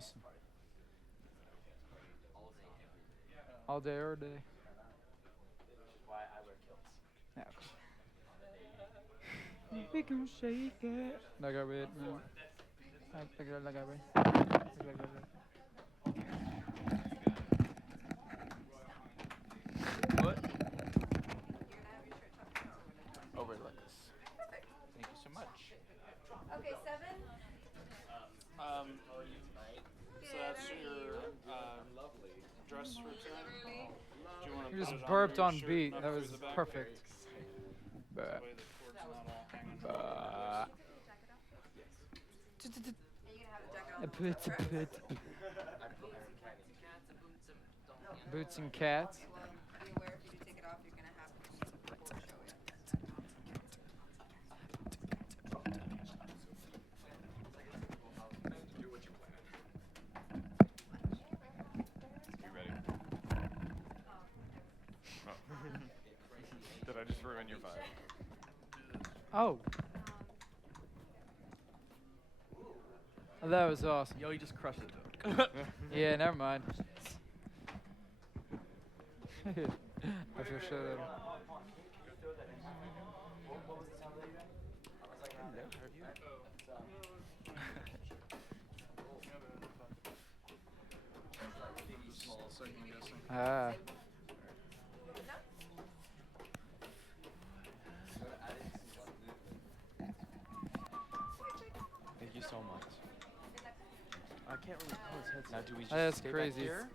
awesome. All day, every day. Yeah. We can shake it. Like I read. Like I read. What? Over like this. Thank you so much. Okay, 7. So that's your dress routine. Do you want to You put just it under burped your on shirt beat. and That up was through the back? perfect. That way the cord's not all hanging from your Uh, legs. Are you gonna have the jacket on A the bit, whole a trip? bit. Boots and cats. Well, be aware if you do take it off, you're gonna have to show it. you ready? Oh. Did I just ruin your vibe? Oh. That was awesome. Yo, you just crushed it though. Yeah, never mind. I feel sure that. Just second guessing. Ah. Thank you so much. I can't really tell his headset. Now, do we just That's stay crazy. back here?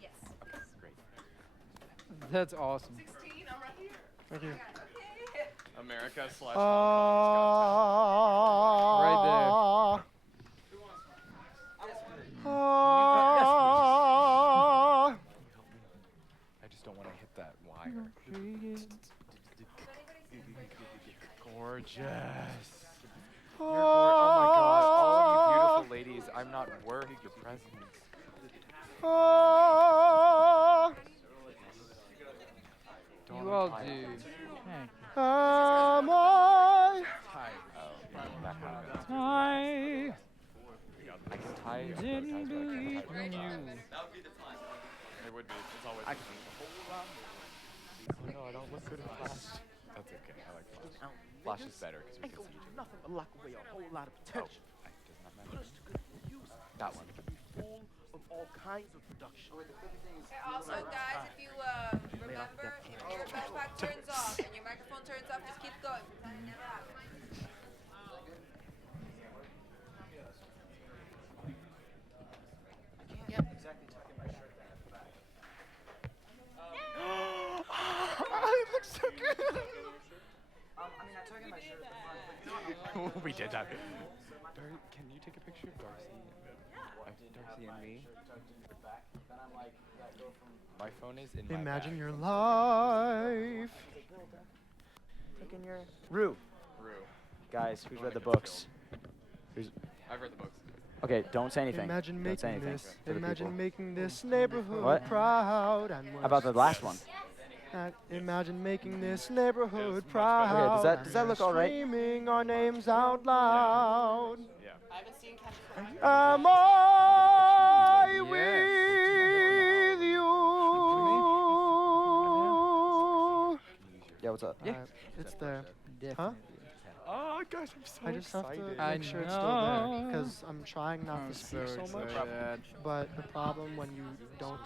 Yes. Okay, great. That's awesome. 16, I'm right here. Right here. Okay. America slash Hong Right there. I just don't want to hit that wire. Gorgeous. You're oh my god, all of you beautiful ladies, I'm not worth your presence. Don't You all tie it. do. Thank you. Tie. Oh, that happens. I I can tie it. didn't believe in you. It would be. It's always. Oh no, I don't look good in Flash. That's okay. I like Flash. Flash is better because we can see each other. Nothing but lock away a whole lot of Oh, potential. does not Put matter. us to good use. That one. It can be full of all kinds of production. Also, guys, if you remember, if your backpack turns off and your microphone turns off, just keep going. Pretend it never happened. It looks so good. We did that. Can you take a picture of Darcy? Darcy and me. My phone is in my Imagine bag. your life. Taking your Rue. Rue. Guys, who's Wanna read the get the books? I've read the books. Okay, don't say anything. Imagine Don't say making anything this. to the Imagine people. making this neighborhood What? proud. And How about the last one? Imagine making this neighborhood much better. proud. Okay, and does that look we're all right? Screaming our names out loud. Yeah. I haven't seen Catch Am I Yes. with you? Yeah, what's up? Alright, it's there. Huh? Oh gosh, I'm so I just have to excited. I make sure it's still there know. because I'm trying not I'm to speak so much. excited. But the problem when you don't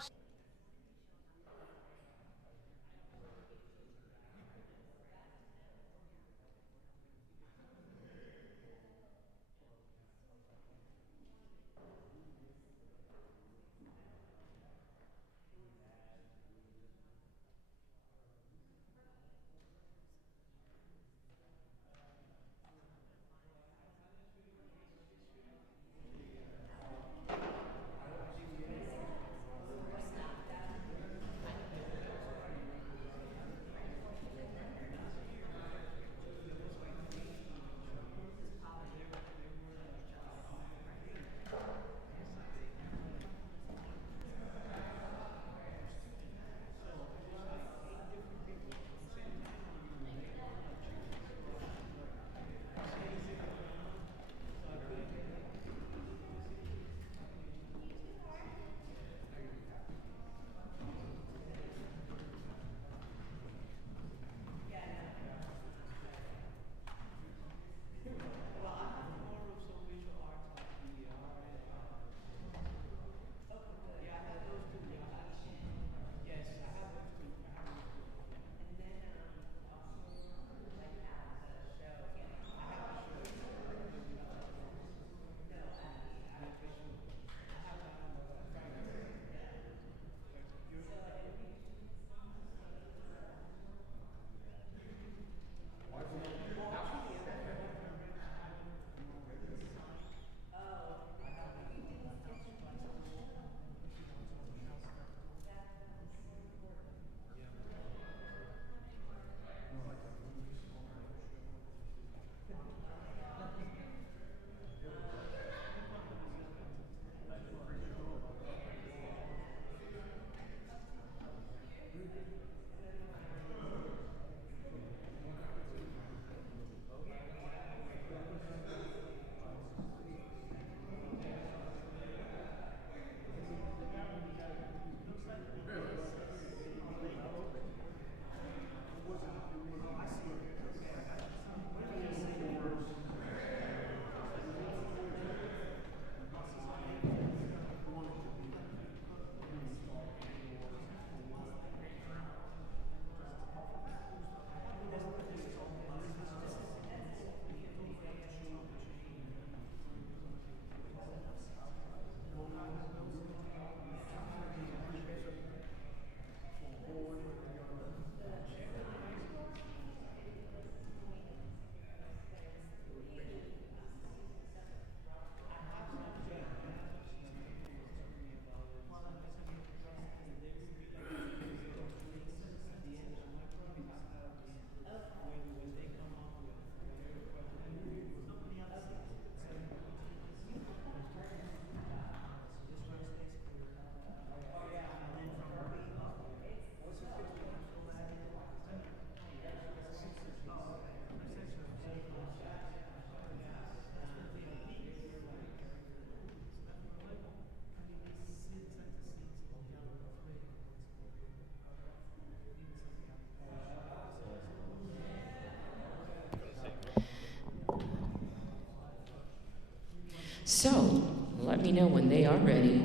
So, let me know when they are ready.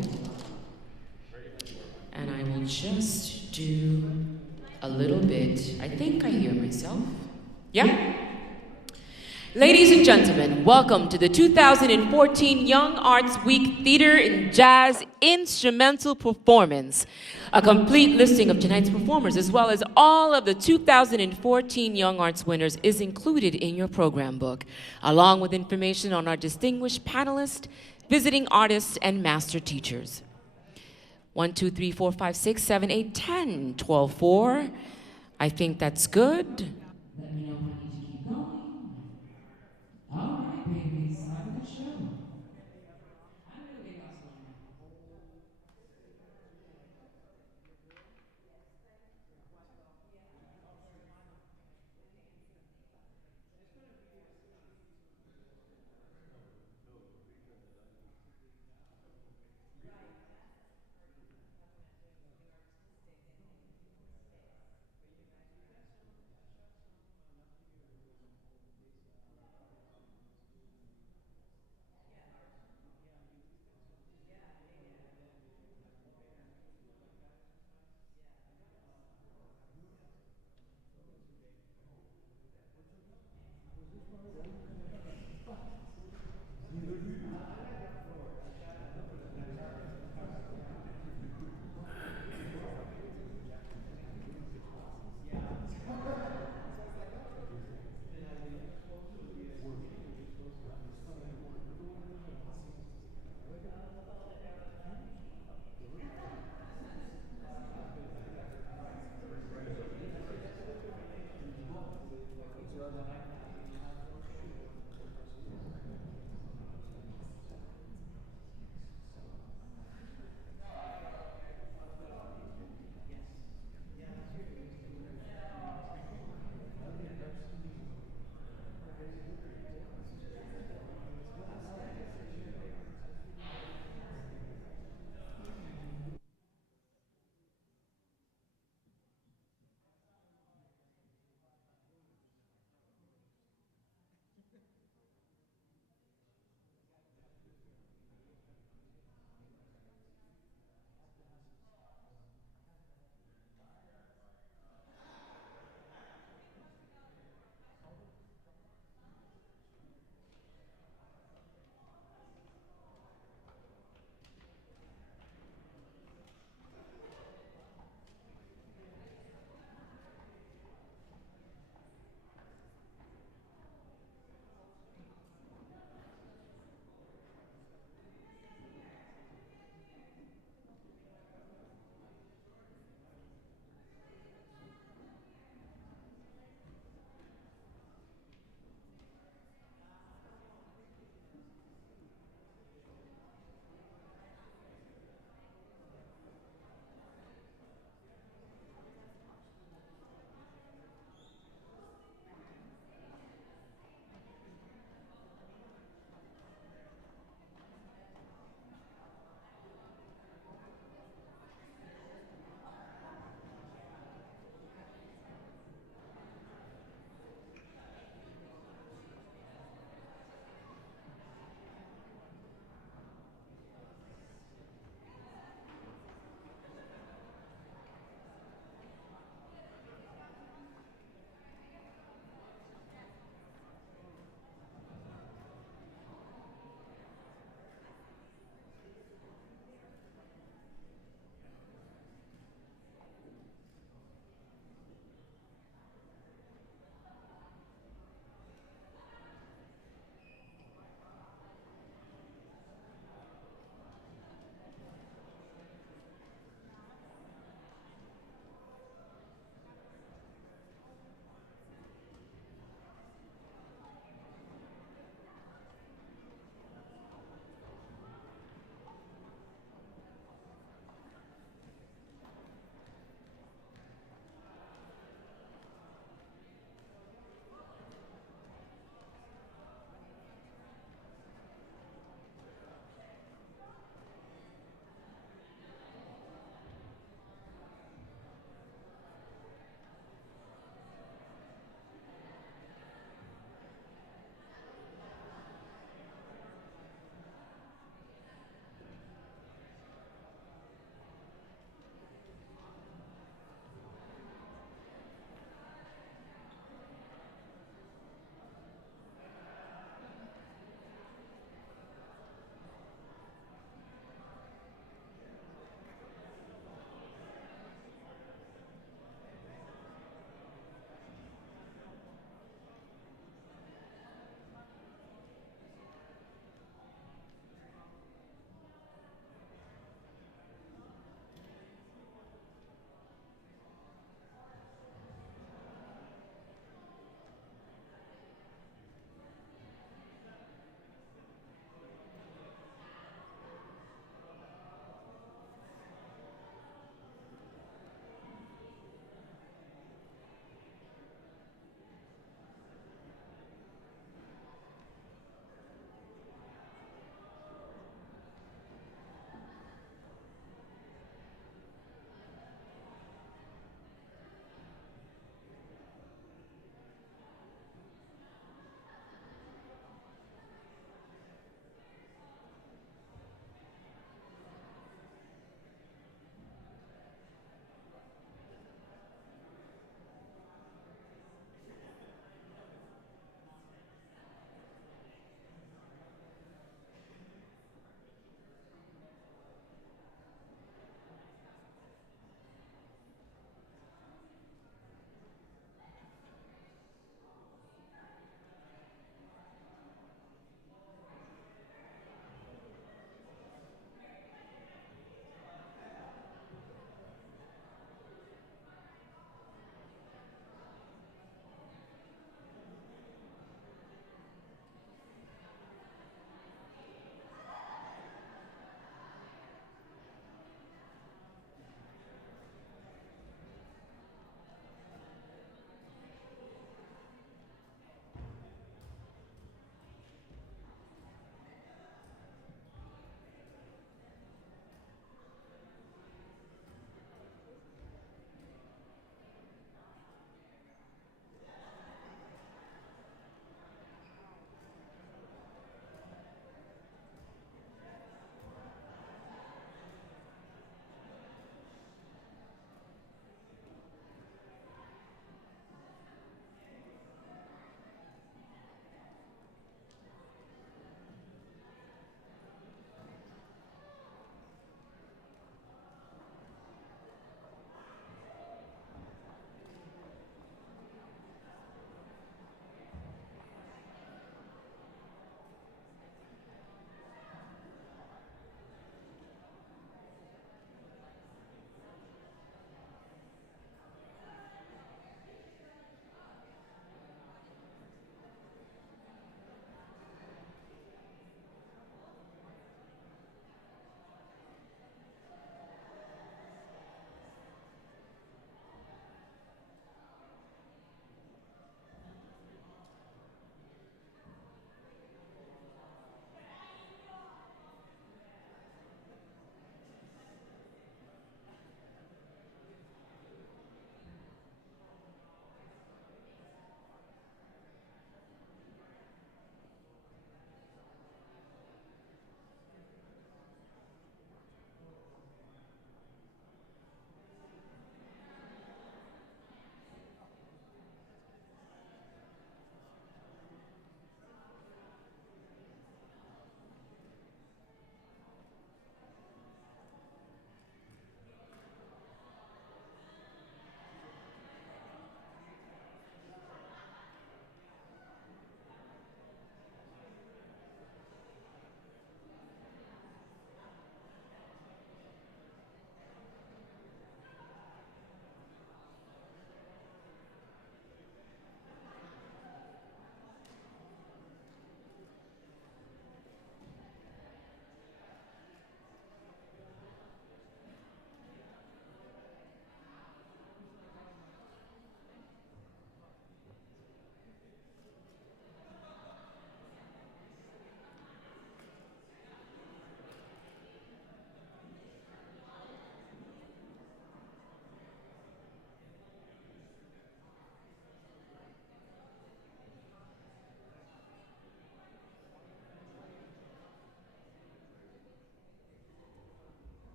And I will just do a little bit. I think I hear myself. Yeah? Ladies and gentlemen, welcome to the 2014 Young Arts Week Theater and Jazz Instrumental Performance. A complete listing of tonight's performers, as well as all of the 2014 Young Arts winners, is included in your program book, along with information on our distinguished panelists, visiting artists, and master teachers. 1, 2, 3, 4, 5, 6, 7, 8, 10, 12, 4. I think that's good. Let me know if I need to keep going. All right, babies, have a good show. I'm gonna go get a glass of wine now.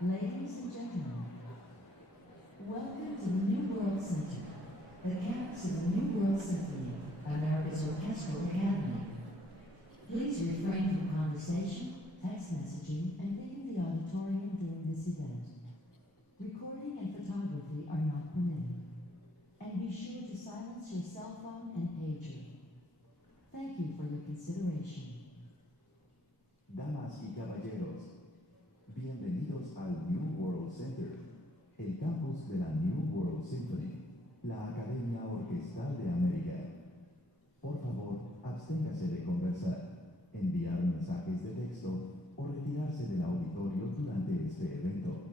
Ladies and gentlemen, welcome to the New World Center, the campus of the New World Symphony, America's Orchestral Academy. Please refrain from conversation, text messaging, and leaving the auditorium during this event. Recording and photography are not permitted. And be sure to silence your cell phone and pager. Thank you for your consideration. Damas y caballeros, bienvenidos al New World Center, el campus de la New World Symphony, la Academia Orquestal de América. Por favor, absténgase de conversar, enviar mensajes de texto o retirarse del auditorio durante este evento.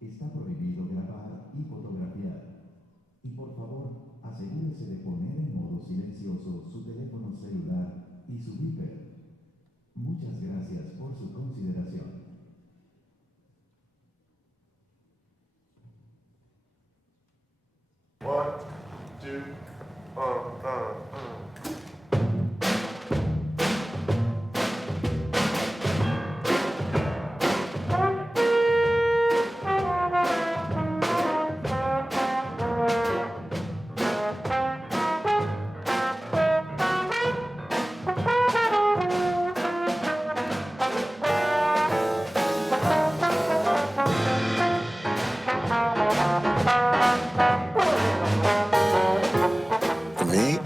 Está prohibido grabar y fotografiar. Y por favor, asegúrese de poner en modo silencioso su teléfono celular y su beeper. Muchas gracias por su consideración. One, two, For me,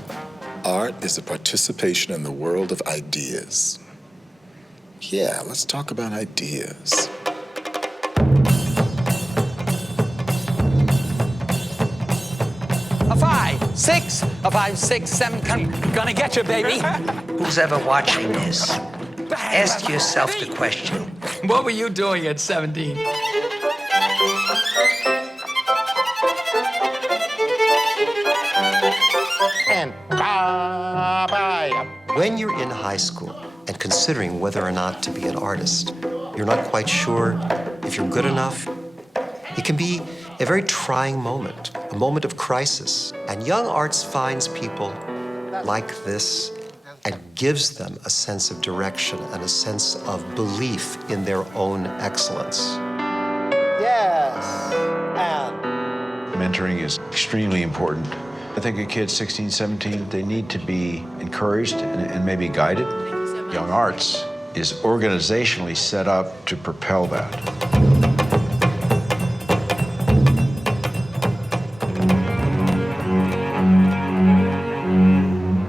art is the participation in the world of ideas. Yeah, let's talk about ideas. A 5, 6, a 5, 6, 7, gonna get you, baby. Who's ever watching this? Ask yourself the question. What were you doing at 17? And when you're in high school and considering whether or not to be an artist, you're not quite sure if you're good enough. It can be a very trying moment, a moment of crisis. And Young Arts finds people like this and gives them a sense of direction and a sense of belief in their own excellence. Yes, and mentoring is extremely important. I think a kid 16, 17, they need to be encouraged and maybe guided. Young Arts is organizationally set up to propel that.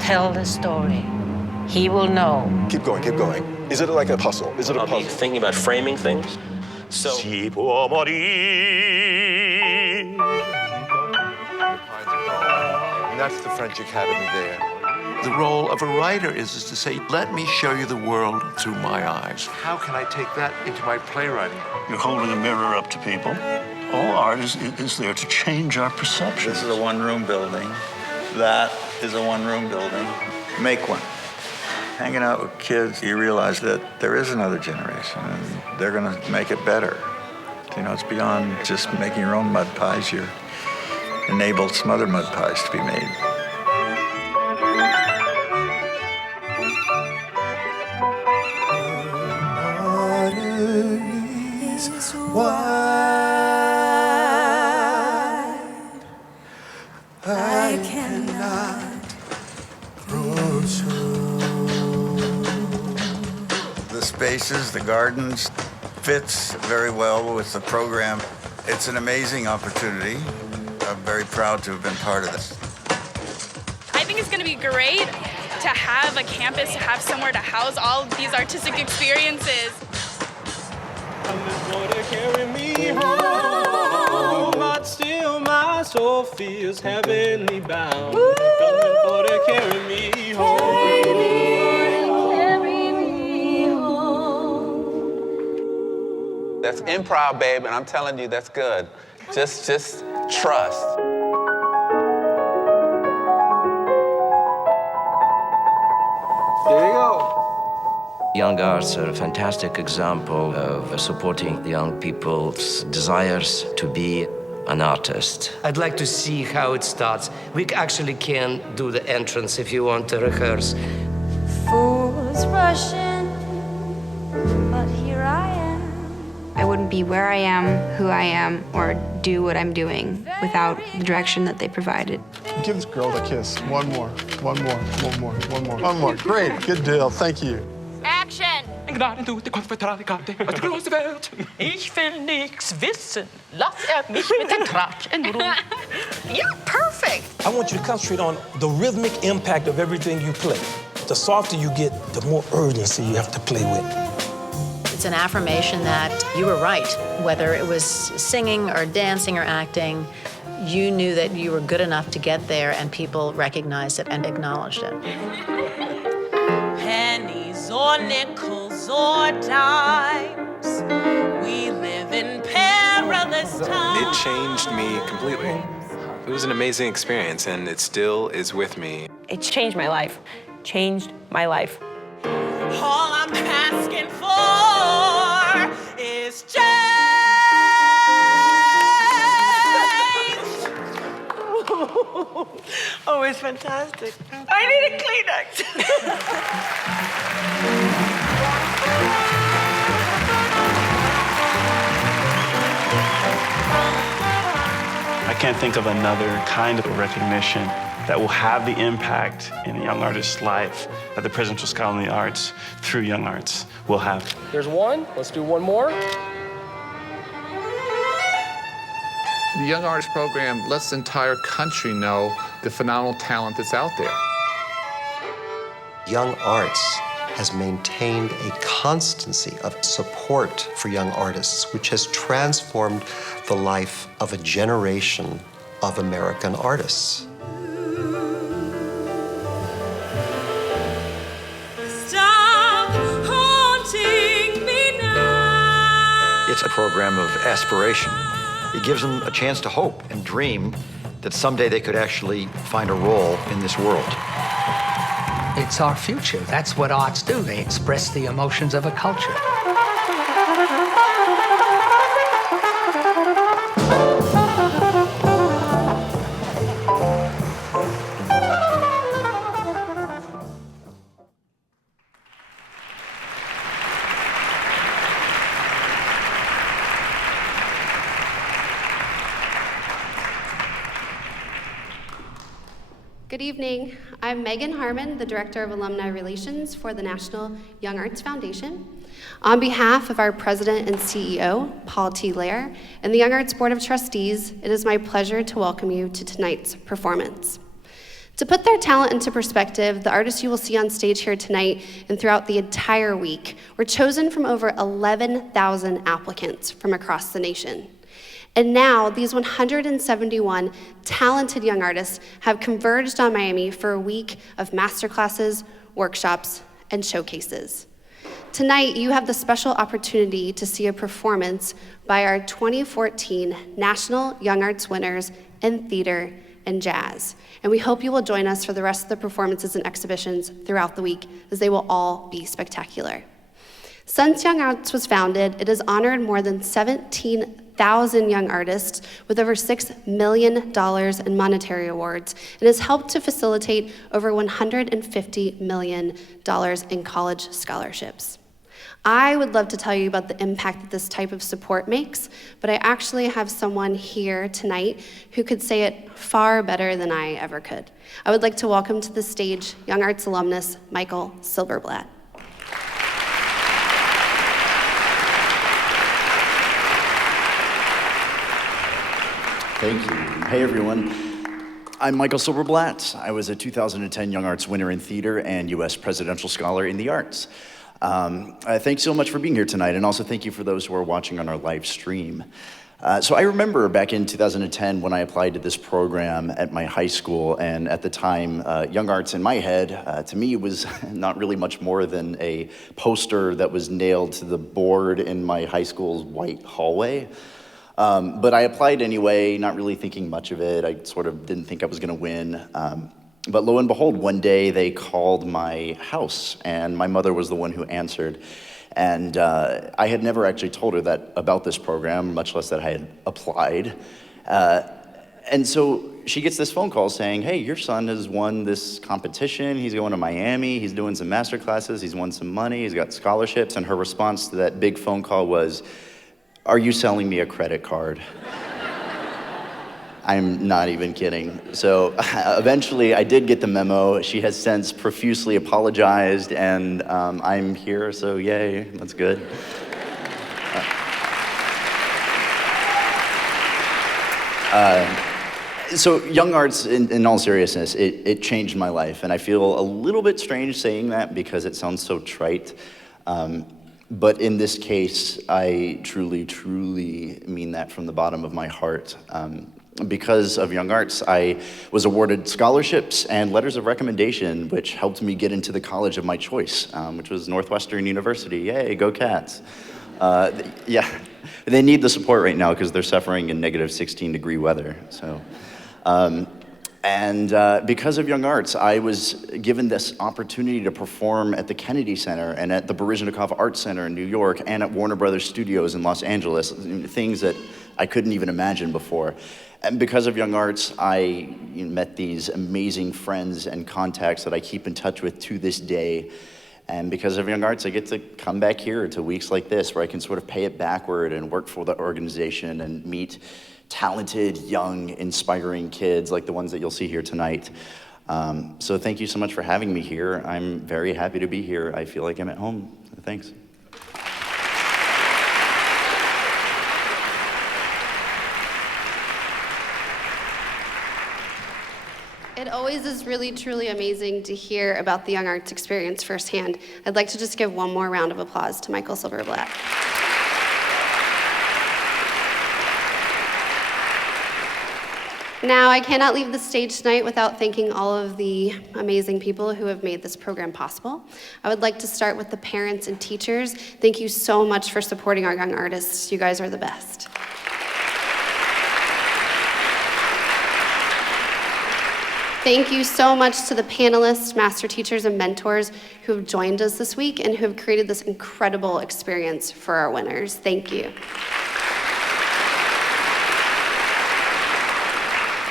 Tell the story. He will know. Keep going, keep going. Is it like a puzzle? Is it a puzzle? Thinking about framing things. So. Si può morire. And that's the French Academy there. The role of a writer is to say, let me show you the world through my eyes. How can I take that into my playwriting? You're holding a mirror up to people. All art is there to change our perception. This is a one-room building. That is a one-room building. Make one. Hanging out with kids, you realize that there is another generation, and they're going to make it better. You know, it's beyond just making your own mud pies. You're enabled some other mud pies to be made. I cannot grow The spaces, the gardens, fits very well with the program. It's an amazing opportunity. I'm very proud to have been part of this. I think it's going to be great to have a campus, to have somewhere to house all of these artistic experiences. Carry me home, but still my soul feels heavenly bound. Coming for to carry me home. Carry me home. That's improv, babe, and I'm telling you, that's good. Just trust. There you go. Young Arts are a fantastic example of supporting young people's desires to be an artist. I'd like to see how it starts. We actually can do the entrance if you want to rehearse. Fools rushing, but here I am. I wouldn't be where I am, who I am, or do what I'm doing without the direction that they provided. Give this girl a kiss. One more, one more, one more, one more. One more. Great, good deal. Thank you. Action! Ich will nichts wissen. Lass mich mit dem Tratsch in Ruhe. You're perfect! I want you to concentrate on the rhythmic impact of everything you play. The softer you get, the more urgency you have to play with. It's an affirmation that you were right. Whether it was singing or dancing or acting, you knew that you were good enough to get there and people recognized it and acknowledged it. Pennies or nickels or dimes, we live in perilous times. It changed me completely. It was an amazing experience, and it still is with me. It's changed my life. Changed my life. All I'm asking for is change. Oh, it's fantastic. I need a Kleenex. I can't think of another kind of recognition that will have the impact in a young artist's life that the Presidential Scholar in the Arts through YoungArts will have. There's one. Let's do one more. The Young Artist Program lets the entire country know the phenomenal talent that's out there. Young Arts has maintained a constancy of support for young artists, which has transformed the life of a generation of American artists. Stop haunting me now. It's a program of aspiration. It gives them a chance to hope and dream that someday they could actually find a role in this world. It's our future. That's what arts do. They express the emotions of a culture. Good evening. I'm Megan Harmon, the Director of Alumni Relations for the National Young Arts Foundation. On behalf of our President and CEO, Paul T. Lair, and the Young Arts Board of Trustees, it is my pleasure to welcome you to tonight's performance. To put their talent into perspective, the artists you will see on stage here tonight and throughout the entire week were chosen from over 11,000 applicants from across the nation. And now, these 171 talented young artists have converged on Miami for a week of masterclasses, workshops, and showcases. Tonight, you have the special opportunity to see a performance by our 2014 National Young Arts winners in theater and jazz. And we hope you will join us for the rest of the performances and exhibitions throughout the week, as they will all be spectacular. Since Young Arts was founded, it has honored more than 17,000 young artists with over $6 million in monetary awards, and has helped to facilitate over $150 million in college scholarships. I would love to tell you about the impact that this type of support makes, but I actually have someone here tonight who could say it far better than I ever could. I would like to welcome to the stage Young Arts alumnus Michael Silverblatt. Thank you. Hey, everyone. I'm Michael Silverblatt. I was a 2010 Young Arts winner in theater and U.S. Presidential Scholar in the Arts. Thanks so much for being here tonight, and also thank you for those who are watching on our live stream. So I remember back in 2010 when I applied to this program at my high school, and at the time, Young Arts in my head, to me, was not really much more than a poster that was nailed to the board in my high school's white hallway. But I applied anyway, not really thinking much of it. I sort of didn't think I was gonna win. But lo and behold, one day they called my house, and my mother was the one who answered. And I had never actually told her that about this program, much less that I had applied. And so she gets this phone call saying, hey, your son has won this competition. He's going to Miami. He's doing some master classes. He's won some money. He's got scholarships. And her response to that big phone call was, Are you selling me a credit card? I'm not even kidding. So eventually I did get the memo. She has since profusely apologized, and I'm here, so yay, that's good. So YoungArts, in all seriousness, it changed my life, and I feel a little bit strange saying that because it sounds so trite. But in this case, I truly, truly mean that from the bottom of my heart. Because of YoungArts, I was awarded scholarships and letters of recommendation, which helped me get into the college of my choice, which was Northwestern University. Yay, go Cats. Yeah, they need the support right now because they're suffering in negative 16-degree weather. So, because of YoungArts, I was given this opportunity to perform at the Kennedy Center and at the Baryshnikov Art Center in New York and at Warner Brothers Studios in Los Angeles, things that I couldn't even imagine before. And because of YoungArts, I met these amazing friends and contacts that I keep in touch with to this day. And because of YoungArts, I get to come back here to weeks like this where I can sort of pay it backward and work for the organization and meet talented, young, inspiring kids like the ones that you'll see here tonight. So thank you so much for having me here. I'm very happy to be here. I feel like I'm at home. Thanks. It always is really, truly amazing to hear about the YoungArts experience firsthand. I'd like to just give one more round of applause to Michael Silverblatt. Now, I cannot leave the stage tonight without thanking all of the amazing people who have made this program possible. I would like to start with the parents and teachers. Thank you so much for supporting our young artists. You guys are the best. Thank you so much to the panelists, master teachers, and mentors who have joined us this week and who have created this incredible experience for our winners. Thank you.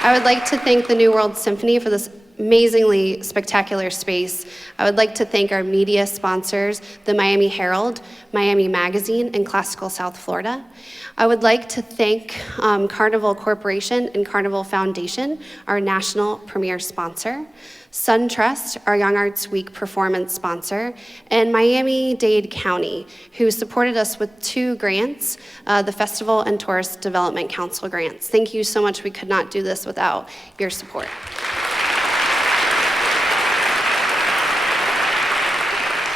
I would like to thank the New World Symphony for this amazingly spectacular space. I would like to thank our media sponsors, the Miami Herald, Miami Magazine, and Classical South Florida. I would like to thank Carnival Corporation and Carnival Foundation, our national premier sponsor, SunTrust, our Young Arts Week performance sponsor, and Miami-Dade County, who supported us with 2 grants, the Festival and Tourist Development Council grants. Thank you so much. We could not do this without your support.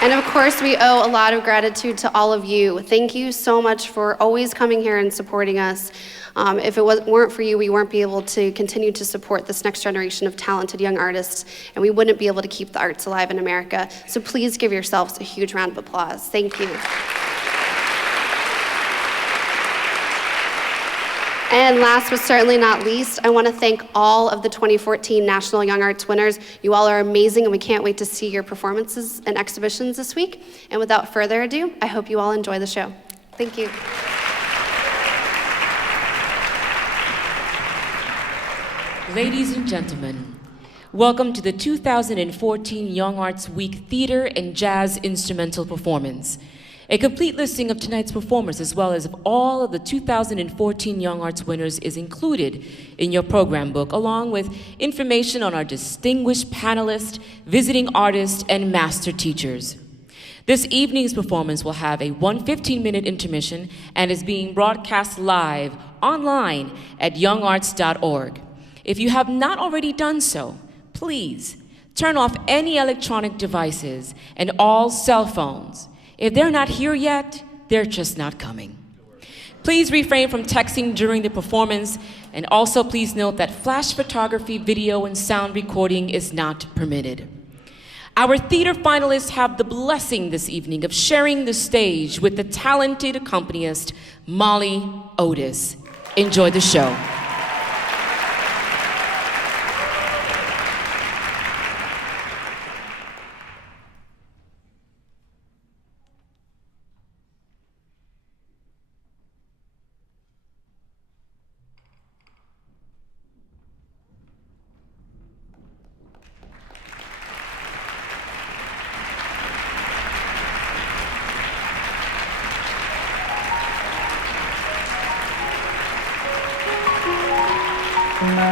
And of course, we owe a lot of gratitude to all of you. Thank you so much for always coming here and supporting us. If it weren't for you, we wouldn't be able to continue to support this next generation of talented young artists, and we wouldn't be able to keep the arts alive in America. So please give yourselves a huge round of applause. Thank you. And last but certainly not least, I want to thank all of the 2014 National Young Arts winners. You all are amazing, and we can't wait to see your performances and exhibitions this week. And without further ado, I hope you all enjoy the show. Thank you. Ladies and gentlemen, welcome to the 2014 Young Arts Week Theater and Jazz Instrumental Performance. A complete listing of tonight's performers, as well as of all of the 2014 Young Arts winners, is included in your program book, along with information on our distinguished panelists, visiting artists, and master teachers. This evening's performance will have a 15-minute intermission and is being broadcast live online at youngarts.org. If you have not already done so, please turn off any electronic devices and all cell phones. If they're not here yet, they're just not coming. Please refrain from texting during the performance, and also please note that flash photography, video, and sound recording is not permitted. Our theater finalists have the blessing this evening of sharing the stage with the talented accompanist, Molly Otis. Enjoy the show. Imagine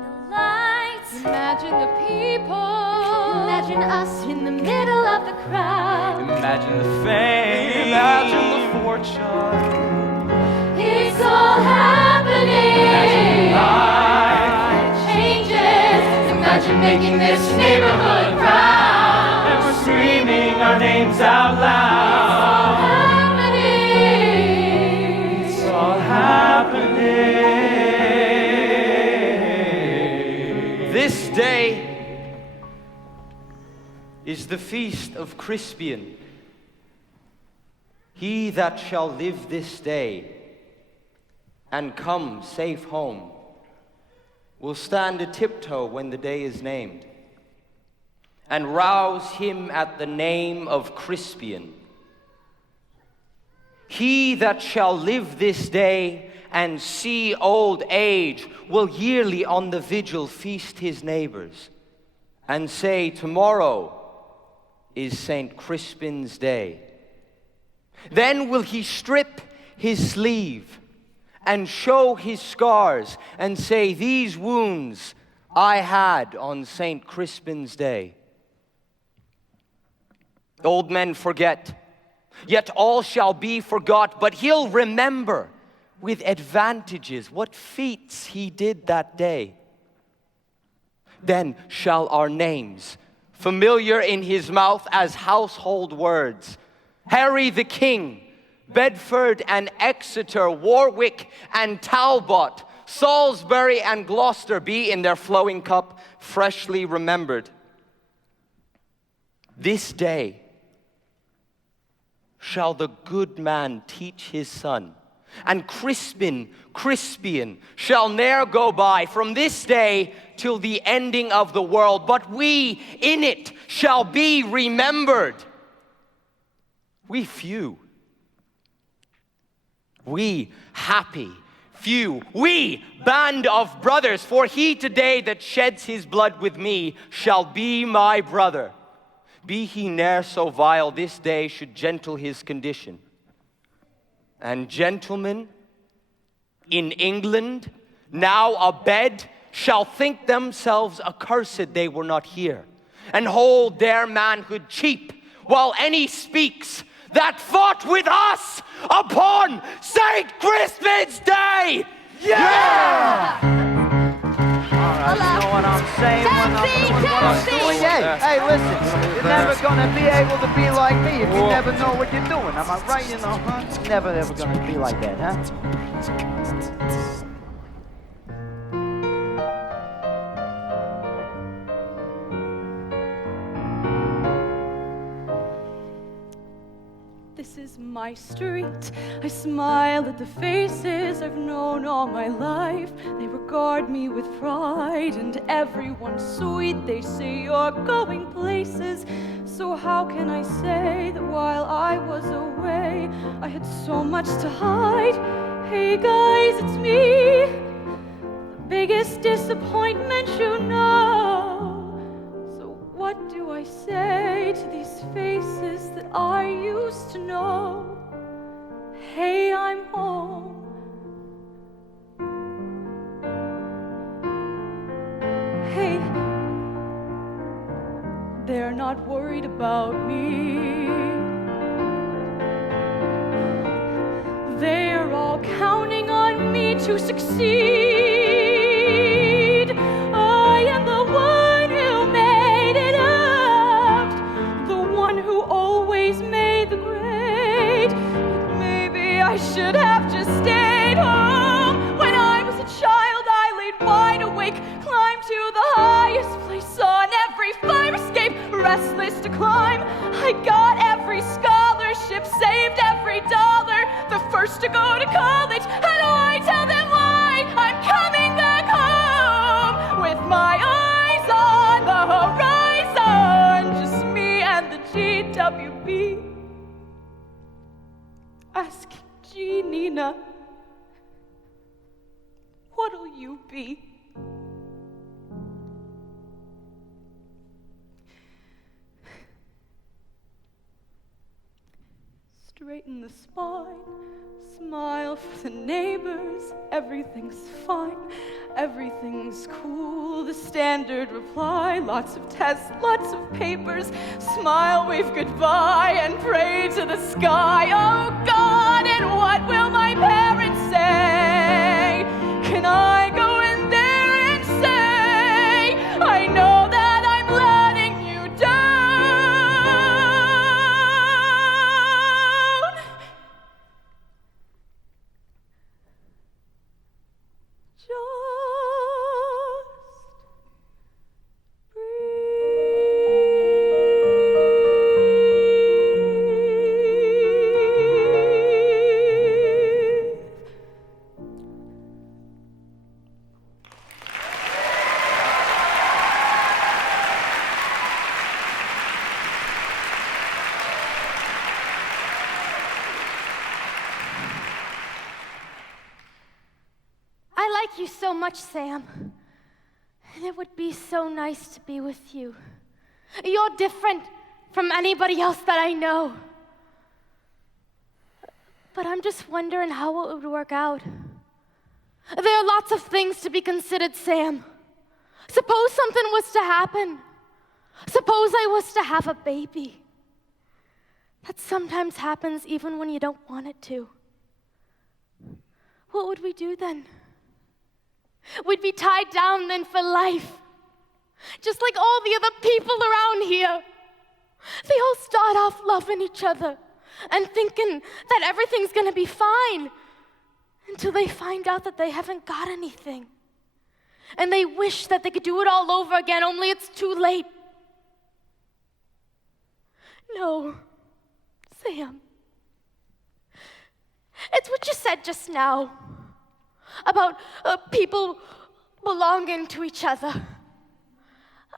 the lights, imagine the people, imagine us in the middle of the crowd. Imagine the fame, imagine the fortune. It's all happening. Imagine life Changes. Imagine making this neighborhood proud. and we're screaming our names out loud. It's all happening. This day is the feast of Crispian. He that shall live this day and come safe home will stand a tiptoe when the day is named, and rouse him at the name of Crispian. He that shall live this day and see old age will yearly on the vigil feast his neighbors and say, tomorrow is St. Crispin's day. Then will he strip his sleeve and show his scars and say, these wounds I had on St. Crispin's day. Old men forget, yet all shall be forgot, but he'll remember with advantages what feats he did that day. Then shall our names, familiar in his mouth as household words, Harry the King, Bedford and Exeter, Warwick and Talbot, Salisbury and Gloucester be in their flowing cup freshly remembered. This day shall the good man teach his son, and Crispian shall ne'er go by from this day till the ending of the world, but we in it shall be remembered. We few, we happy few, we band of brothers, for he today that sheds his blood with me shall be my brother. Be he ne'er so vile, this day should gentle his condition. And gentlemen in England, now abed, shall think themselves accursed they were not here, and hold their manhood cheap, while any speaks that fought with us upon St. Crispin's Day! Yeah! You know what I'm saying? When I'm doing what I'm doing. Hey, listen, you're never gonna be able to be like me if you never know what you're doing. Am I right, huh? Never ever gonna be like that, huh? This is my street. I smile at the faces I've known all my life. They regard me with pride, and everyone's sweet. They say you're going places. So how can I say that while I was away, I had so much to hide? Hey guys, it's me. The biggest disappointment, you know. What do I say to these faces that I used to know? Hey, I'm home. Hey, they're not worried about me. They're all counting on me to succeed. I am the one who made it out, the one who always made the grade. But maybe I should have just stayed home. When I was a child, I laid wide awake, climbed to the highest place on every fire escape, restless to climb. I got every scholarship, saved every dollar, the first to go to college. How do I tell them why I'm coming back home with my eyes on the horizon? Just me and the GWB. Ask G. Nina, what'll you be? straighten the spine. Smile for the neighbors, everything's fine, everything's cool, the standard reply, lots of tests, lots of papers, smile, wave goodbye, and pray to the sky. Oh God, and what will my parents say? Can I go in there and say, I know that I'm letting you down? I like you so much, Sam. And it would be so nice to be with you. You're different from anybody else that I know. But I'm just wondering how it would work out. There are lots of things to be considered, Sam. Suppose something was to happen. Suppose I was to have a baby. That sometimes happens even when you don't want it to. What would we do then? We'd be tied down then for life. Just like all the other people around here. They all start off loving each other and thinking that everything's gonna be fine until they find out that they haven't got anything. And they wish that they could do it all over again, only it's too late. No, Sam. It's what you said just now about people belonging to each other.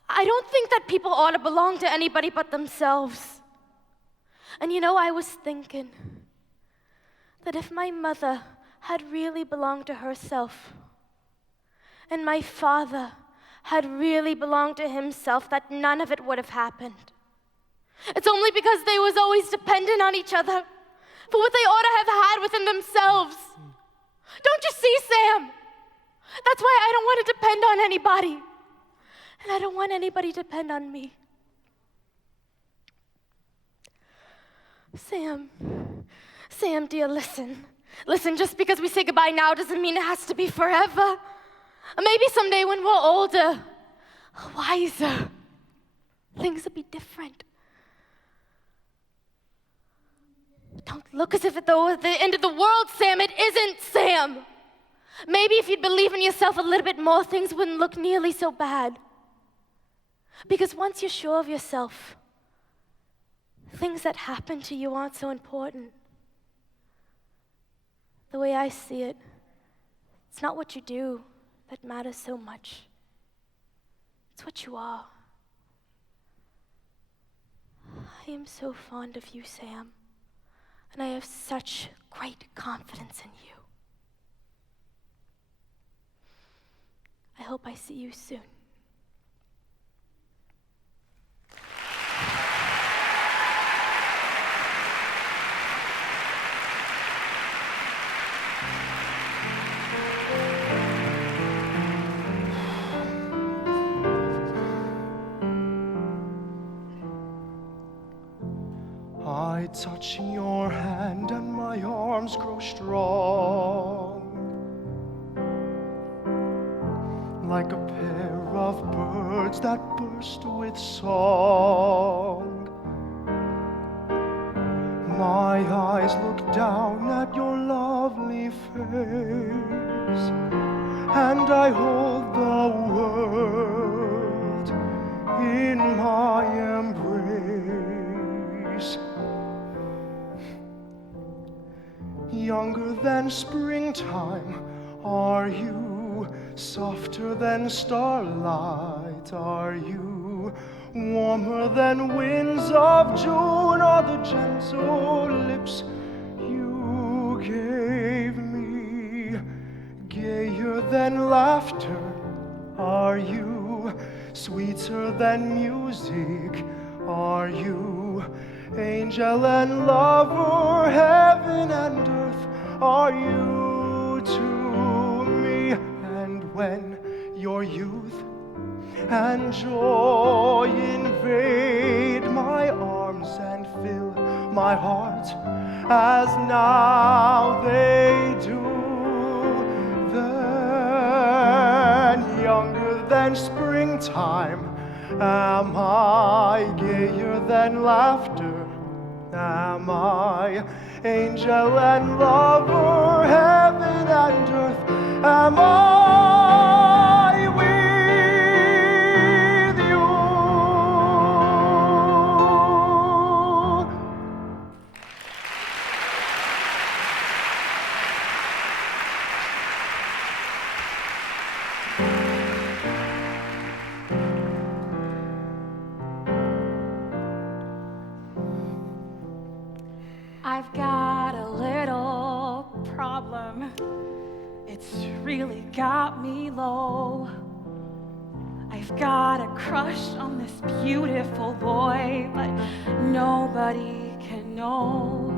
I don't think that people ought to belong to anybody but themselves. And you know, I was thinking that if my mother had really belonged to herself, and my father had really belonged to himself, that none of it would have happened. It's only because they was always dependent on each other for what they ought to have had within themselves. Don't you see, Sam? That's why I don't want to depend on anybody. And I don't want anybody to depend on me. Sam, dear, listen. Listen, just because we say goodbye now doesn't mean it has to be forever. Maybe someday when we're older, wiser, things will be different. Don't look as if it's the end of the world, Sam. It isn't, Sam. Maybe if you'd believe in yourself a little bit more, things wouldn't look nearly so bad. Because once you're sure of yourself, things that happen to you aren't so important. The way I see it, it's not what you do that matters so much. It's what you are. I am so fond of you, Sam, and I have such great confidence in you. I hope I see you soon. I touch your hand and my arms grow strong, like a pair of birds that burst with song. My eyes look down at your lovely face, and I hold the world in my embrace. Younger than springtime are you, softer than starlight are you, warmer than winds of June are the gentle lips you gave me. Gayer than laughter are you, sweeter than music are you, Angel and lover, heaven and earth are you to me. And when your youth and joy invade my arms and fill my heart as now they do, then younger than springtime am I, gayer than laughter am I, angel and lover, heaven and earth am I with you. I've got a little problem. It's really got me low. I've got a crush on this beautiful boy, but nobody can know.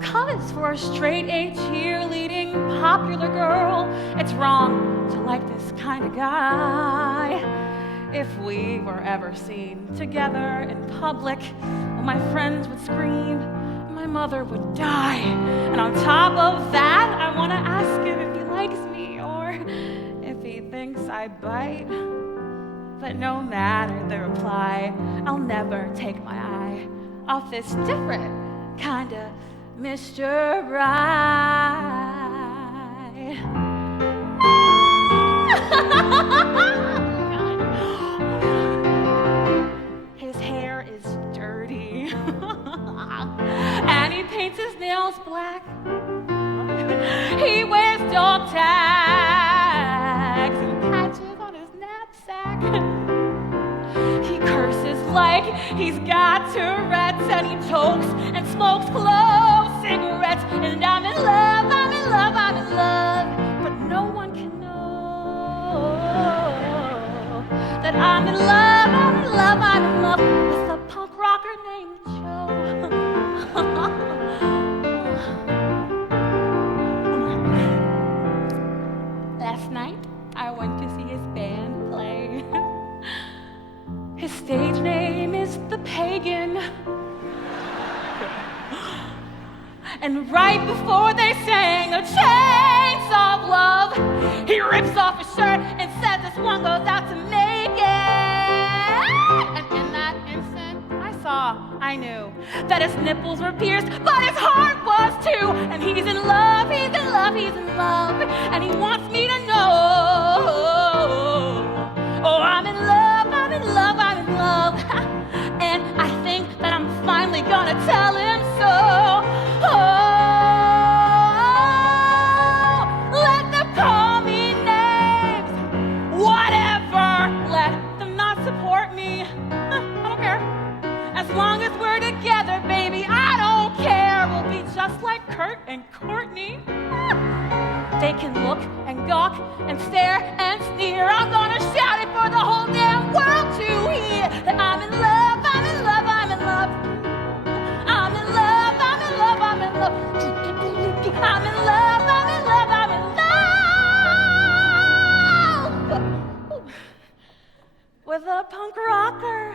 'Cause for a straight A cheerleading popular girl, it's wrong to like this kind of guy. If we were ever seen together in public, well, my friends would scream, my mother would die. And on top of that, I want to ask him if he likes me or if he thinks I bite. But no matter the reply, I'll never take my eye off this different kind of Mr. Right. His hair is dirty. And he paints his nails black. He wears dog tags and patches on his knapsack. He curses like he's got Tourette's, and he chokes and smokes clove cigarettes. And I'm in love, I'm in love, I'm in love. But no one can know that I'm in love, I'm in love, I'm in love with a punk rocker named Joe. Last night, I went to see his band play. His stage name is The Pagan. And right before they sang a Chainsaw of Love, he rips off his shirt and says this one goes out to Megan. And in that instant, I knew that his nipples were pierced, but his heart was too. And he's in love, he's in love, he's in love. And he wants me to know, oh, I'm in love, I'm in love, I'm in love. And I think that I'm finally gonna tell him so. Oh, let them call me names, whatever. Let them not support me. I don't care. As long as we're together, baby, I don't care. We'll be just like Kurt and Courtney. They can look and gawk and stare and sneer. I'm gonna shout it for the whole damn world to hear that I'm in love, I'm in love, I'm in love. I'm in love, I'm in love, I'm in love. I'm in love, I'm in love, I'm in love with a punk rocker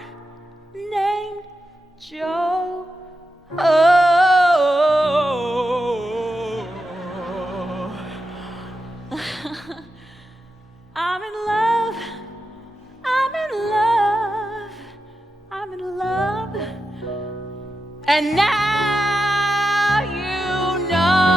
named Joe. I'm in love, I'm in love, I'm in love. And now you know.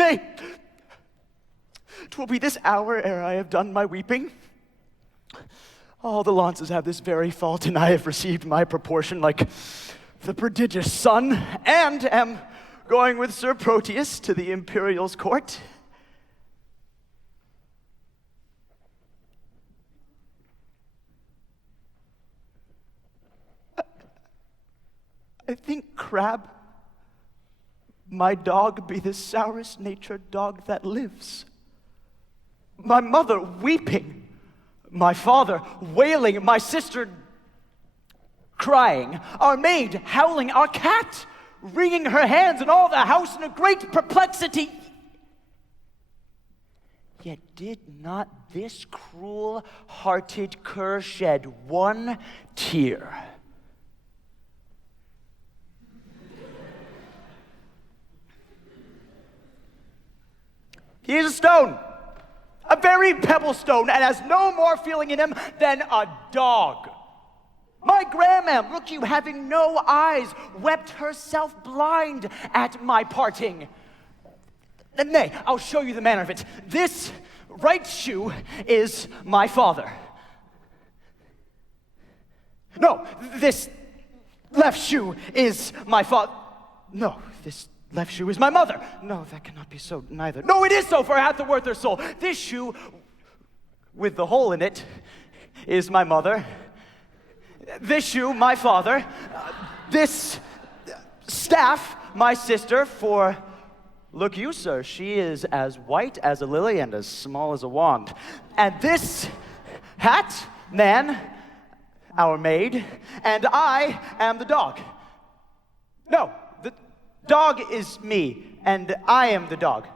Nay, 'twill be this hour ere I have done my weeping. All the lances have this very fault, and I have received my proportion like the prodigious sun, and am going with Sir Proteus to the Imperial's court. I think Crab, my dog, be the sourest natured dog that lives. My mother weeping, my father wailing, my sister crying, our maid howling, our cat wringing her hands, and all the house in a great perplexity. Yet did not this cruel-hearted cur shed one tear. He is a stone, a very pebble stone, and has no more feeling in him than a dog. My grandmam, look you, having no eyes, wept herself blind at my parting. Nay, I'll show you the manner of it. This right shoe is my father. No, this left shoe is my father. No, this left shoe is my mother. No, that cannot be so neither. No, it is so, for it hath the worth her soul. This shoe, with the hole in it, is my mother. This shoe, my father. This staff, my sister, for look you, sir, she is as white as a lily and as small as a wand. And this hat, man, our maid, and I am the dog. No, the dog is me, and I am the dog.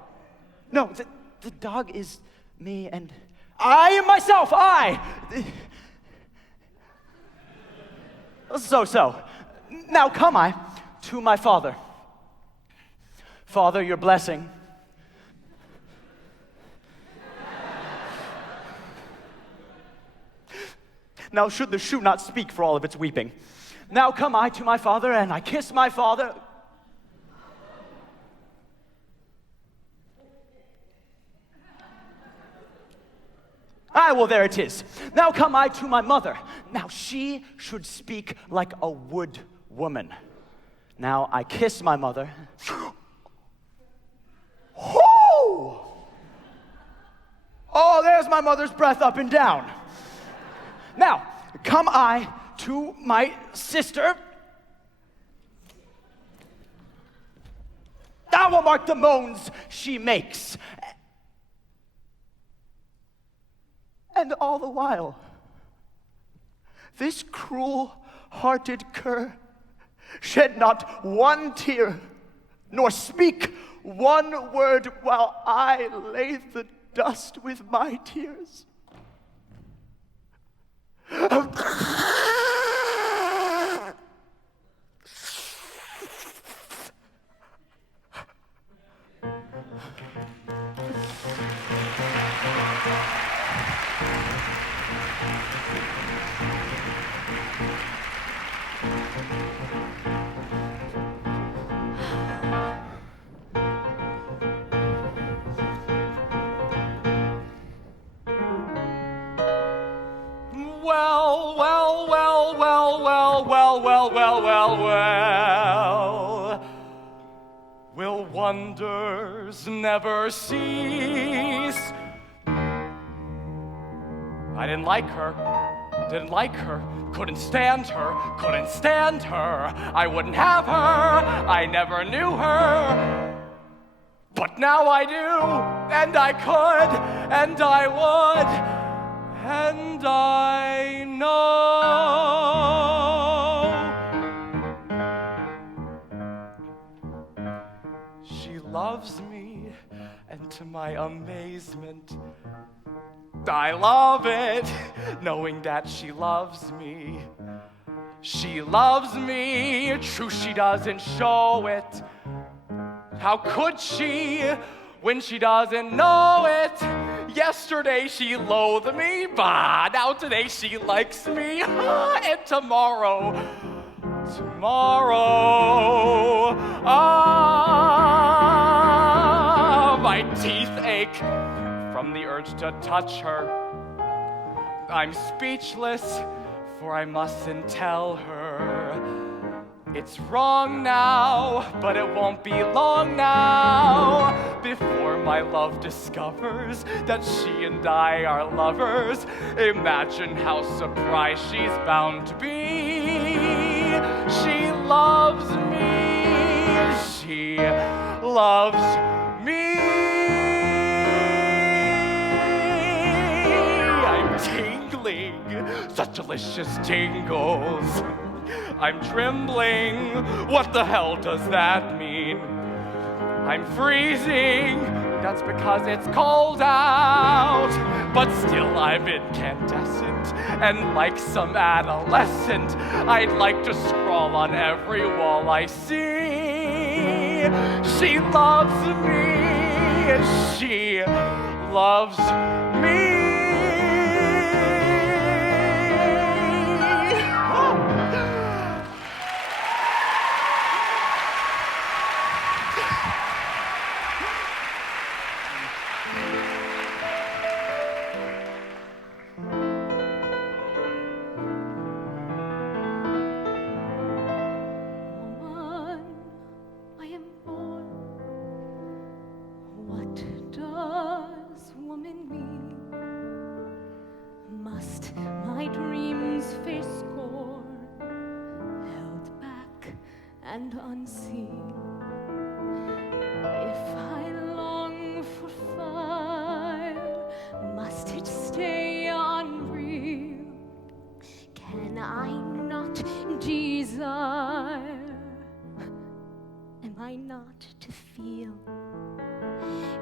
No, the dog is me, and I am myself, I. So. Now come I to my father. Father, your blessing. Now should the shoe not speak for all of its weeping. Now come I to my father, and I kiss my father. Well, there it is. Now come I to my mother. Now she should speak like a wood woman. Now I kiss my mother. Oh, there's my mother's breath up and down. Now, come I to my sister. I will mark the moans she makes. And all the while, this cruel-hearted cur shed not one tear, nor speak one word, while I lay the dust with my tears. Well. Will wonders never cease? I didn't like her. Couldn't stand her. I wouldn't have her. I never knew her. But now I do, and I could, and I would, and I know. She loves me, and to my amazement, I love it, knowing that she loves me. She loves me, true she doesn't show it. How could she, when she doesn't know it? Yesterday she loathed me, bah, now today she likes me, and tomorrow, teeth ache from the urge to touch her. I'm speechless, for I mustn't tell her. It's wrong now, but it won't be long now before my love discovers that she and I are lovers. Imagine how surprised she's bound to be. She loves me. She loves me. I'm tingling, such delicious tingles. I'm trembling, what the hell does that mean? I'm freezing, that's because it's cold out. But still I'm incandescent, and like some adolescent, I'd like to scrawl on every wall I see. She loves me, she loves me. And unseen. If I long for fire, must it stay unreal? Can I not desire? Am I not to feel?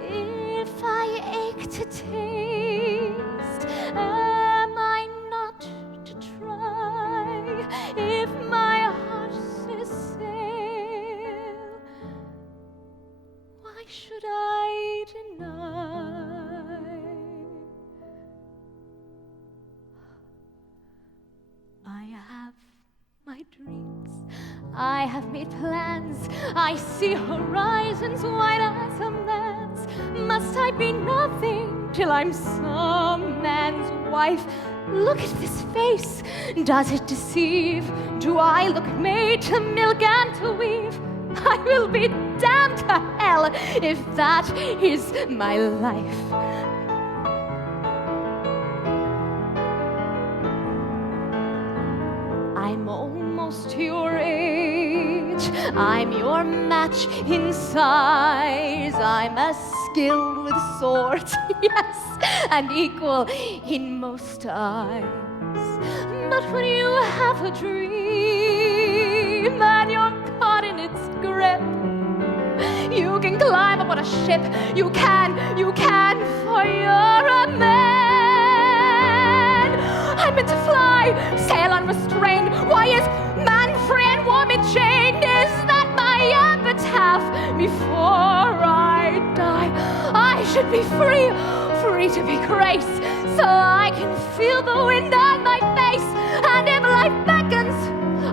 If I ache to taste, am I not to try? If my heart says sail, why should I deny? I have my dreams, I have made plans, I see horizons wide as a man's. Must I be nothing till I'm some man's wife? Look at this face, does it deceive? Do I look made to milk and to weave? I will be damned to hell if that is my life. I'm almost your age, I'm your match in size. I'm as skilled with swords, yes, and equal in most eyes. But when you have a dream and you're caught in its grip, you can climb aboard a ship, you can, for you're a man. I'm meant to fly, sail unrestrained. Why is man free and woman chained? Is that my epitaph before I die? I should be free, free to be grace, so I can feel the wind on my face. And if life beckons,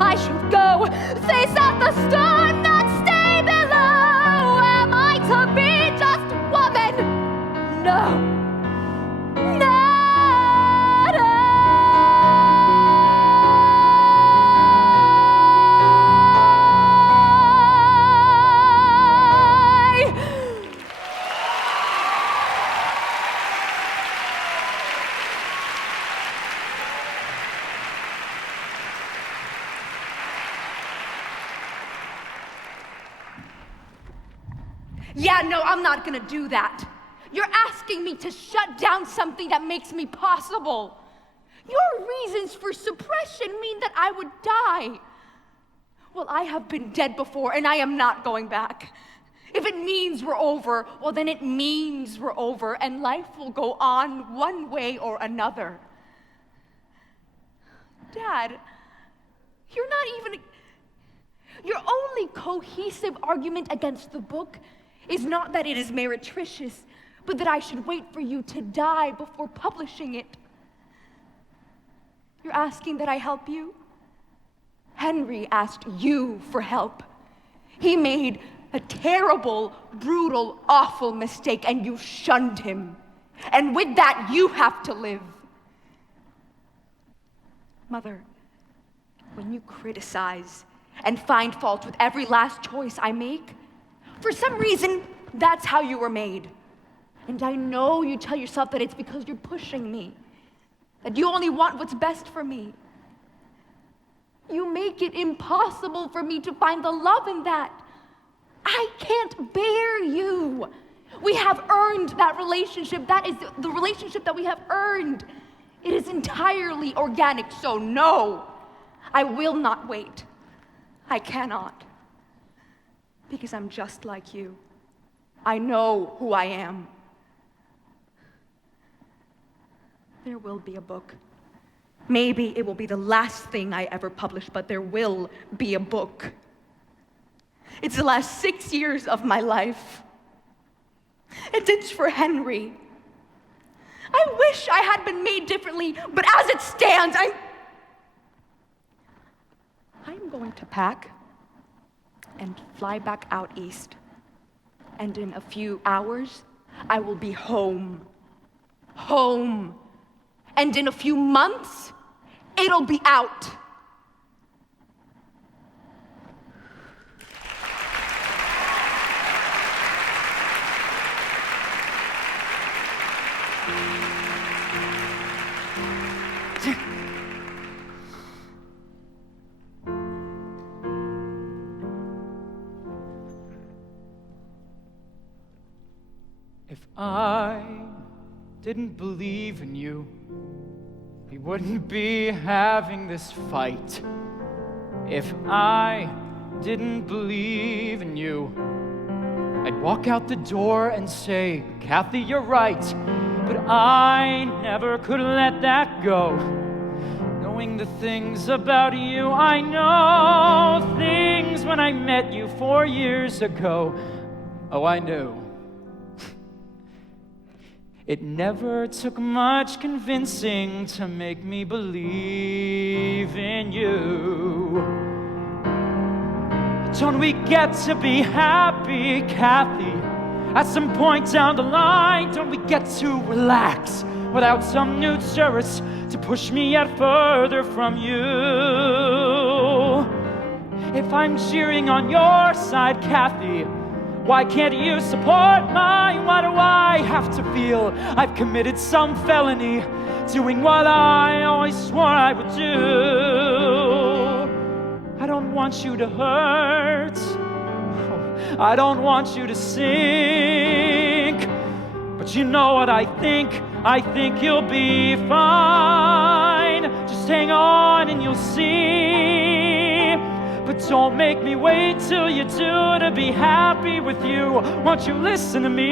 I should go, face out the storm, not stay below. Am I to be just woman? No. Yeah, no, I'm not gonna do that. You're asking me to shut down something that makes me possible. Your reasons for suppression mean that I would die. Well, I have been dead before, and I am not going back. If it means we're over, well, then it means we're over, and life will go on one way or another. Dad, you're not even... Your only cohesive argument against the book is not that it is meretricious, but that I should wait for you to die before publishing it. You're asking that I help you? Henry asked you for help. He made a terrible, brutal, awful mistake, and you shunned him. And with that, you have to live. Mother, when you criticize and find fault with every last choice I make, for some reason, that's how you were made. And I know you tell yourself that it's because you're pushing me, that you only want what's best for me. You make it impossible for me to find the love in that. I can't bear you. We have earned that relationship. That is the relationship that we have earned. It is entirely organic, so no, I will not wait. I cannot. Because I'm just like you. I know who I am. There will be a book. Maybe it will be the last thing I ever publish, but there will be a book. It's the last 6 years of my life. And it's for Henry. I wish I had been made differently, but as it stands, I'm going to pack and fly back out east. And in a few hours, I will be home. Home. And in a few months, it'll be out. If I didn't believe in you, we wouldn't be having this fight. If I didn't believe in you, I'd walk out the door and say, Kathy, you're right. But I never could let that go. Knowing the things about you I know, things when I met you 4 years ago. Oh, I knew. It never took much convincing to make me believe in you. Don't we get to be happy, Kathy? At some point down the line, don't we get to relax without some new tourist to push me yet further from you? If I'm cheering on your side, Kathy, why can't you support mine? Why do I have to feel I've committed some felony, doing what I always swore I would do? I don't want you to hurt. I don't want you to sink. But you know what I think? I think you'll be fine. Just hang on and you'll see. But don't make me wait till you do to be happy with you. Won't you listen to me?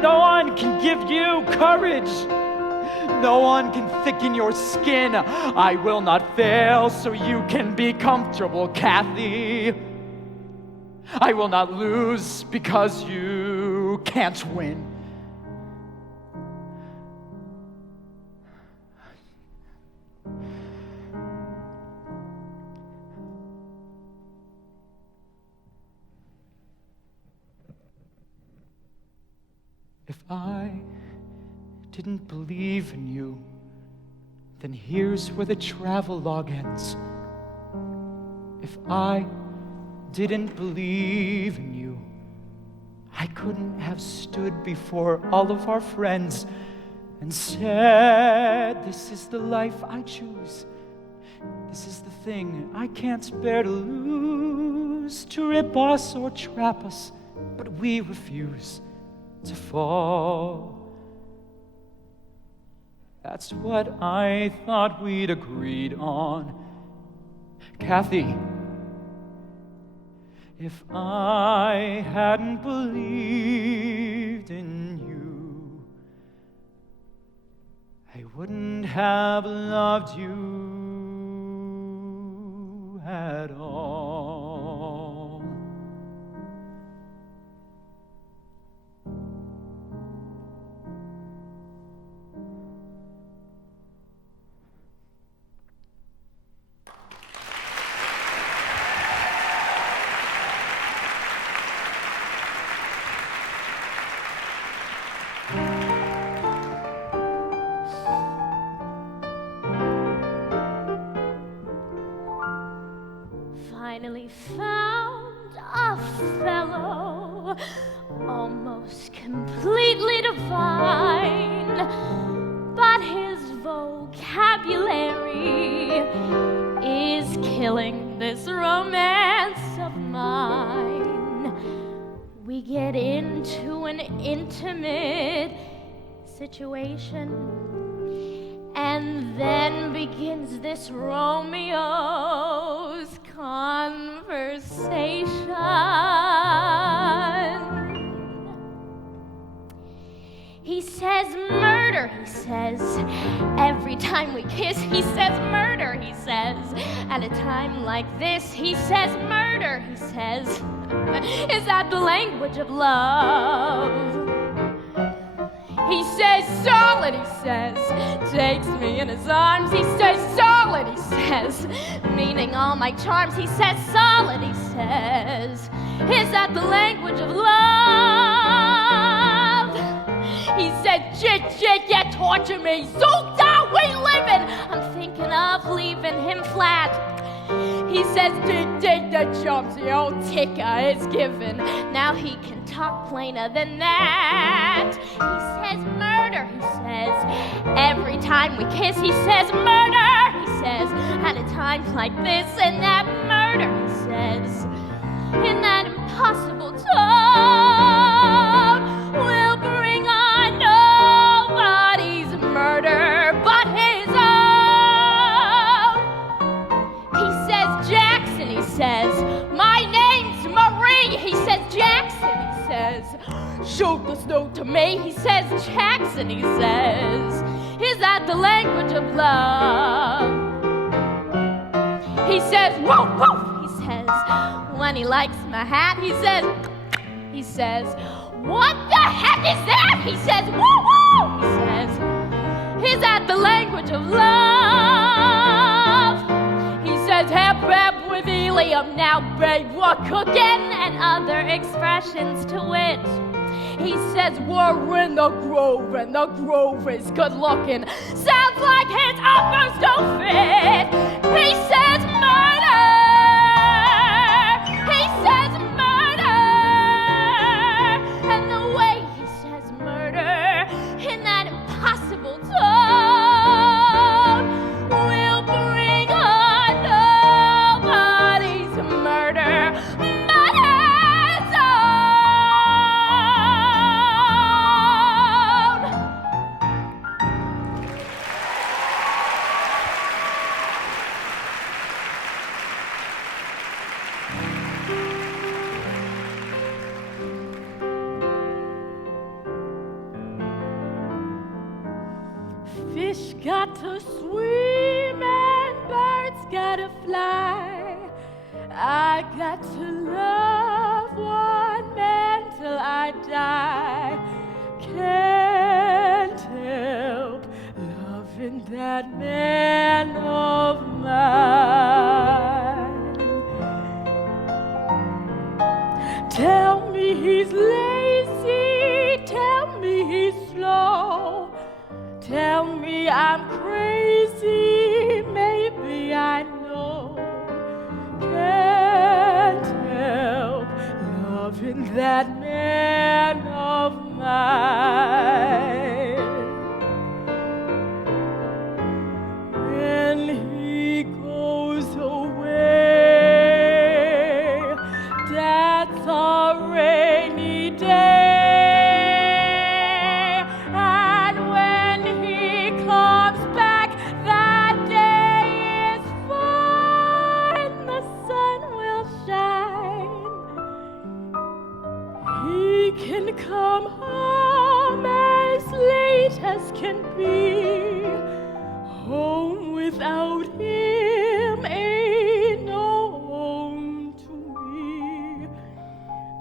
No one can give you courage. No one can thicken your skin. I will not fail so you can be comfortable, Kathy. I will not lose because you can't win. If I didn't believe in you, then here's where the travel log ends. If I didn't believe in you, I couldn't have stood before all of our friends and said, this is the life I choose. This is the thing I can't bear to lose, to rip us or trap us, but we refuse to fall. That's what I thought we'd agreed on. Kathy, if I hadn't believed in you, I wouldn't have loved you at all. most completely divine, but his vocabulary is killing this romance of mine. We get into an intimate situation, and then begins this Romeo's conversation. He says murder, he says. Every time we kiss, he says murder, he says. At a time like this, he says murder, he says. Is that the language of love? He says solid, he says. Takes me in his arms, he says solid, he says. Meaning all my charms, he says solid, he says. Is that the language of love? He said, jit, yeah, torture me. So down we living. I'm thinking of leaving him flat. He says, dig the jumps, the old ticker is given. Now he can talk plainer than that. He says murder, he says. Every time we kiss, he says murder, he says. At a time like this, and that murder, he says. In that impossible tone, we'll bring on nobody's murder but his own. He says Jackson, he says. My name's Marie, he says Jackson, he says. Shoot the snow to me, he says Jackson, he says. Is that the language of love? He says, woof, woof, he says. When he likes my hat, he says, what the heck is that? He says, woo, woo, he says. Is that the language of love? He says, hep, hep with helium, now babe, we're cooking, and other expressions to wit. He says, we're in the grove, and the grove is good looking. Sounds like his uppers don't fit. He says murder. He says murder. And the way he says murder in that impossible tone will bring on nobody's murder but his own. Fish got to swim and birds gotta fly. I got to love one man till I die. Can't help loving that man of mine. Tell me he's lazy, tell me he's slow. Tell me I'm crazy, maybe I know. Can't help loving that man of mine. When he goes away, that's a rainy day. Can come home as late as can be. Home without him ain't no home to me.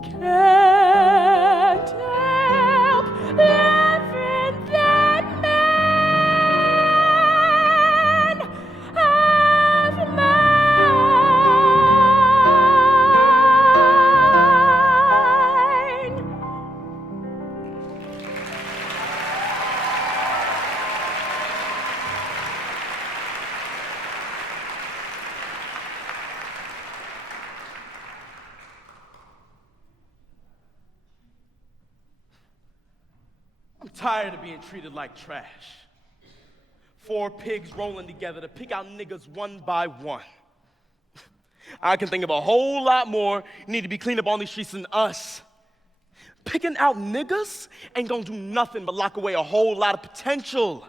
Can't help loving that man of mine. I'm tired of being treated like trash. 4 pigs rolling together to pick out niggas one by one. I can think of a whole lot more need to be cleaned up on these streets than us. Picking out niggas ain't gonna do nothing but lock away a whole lot of potential.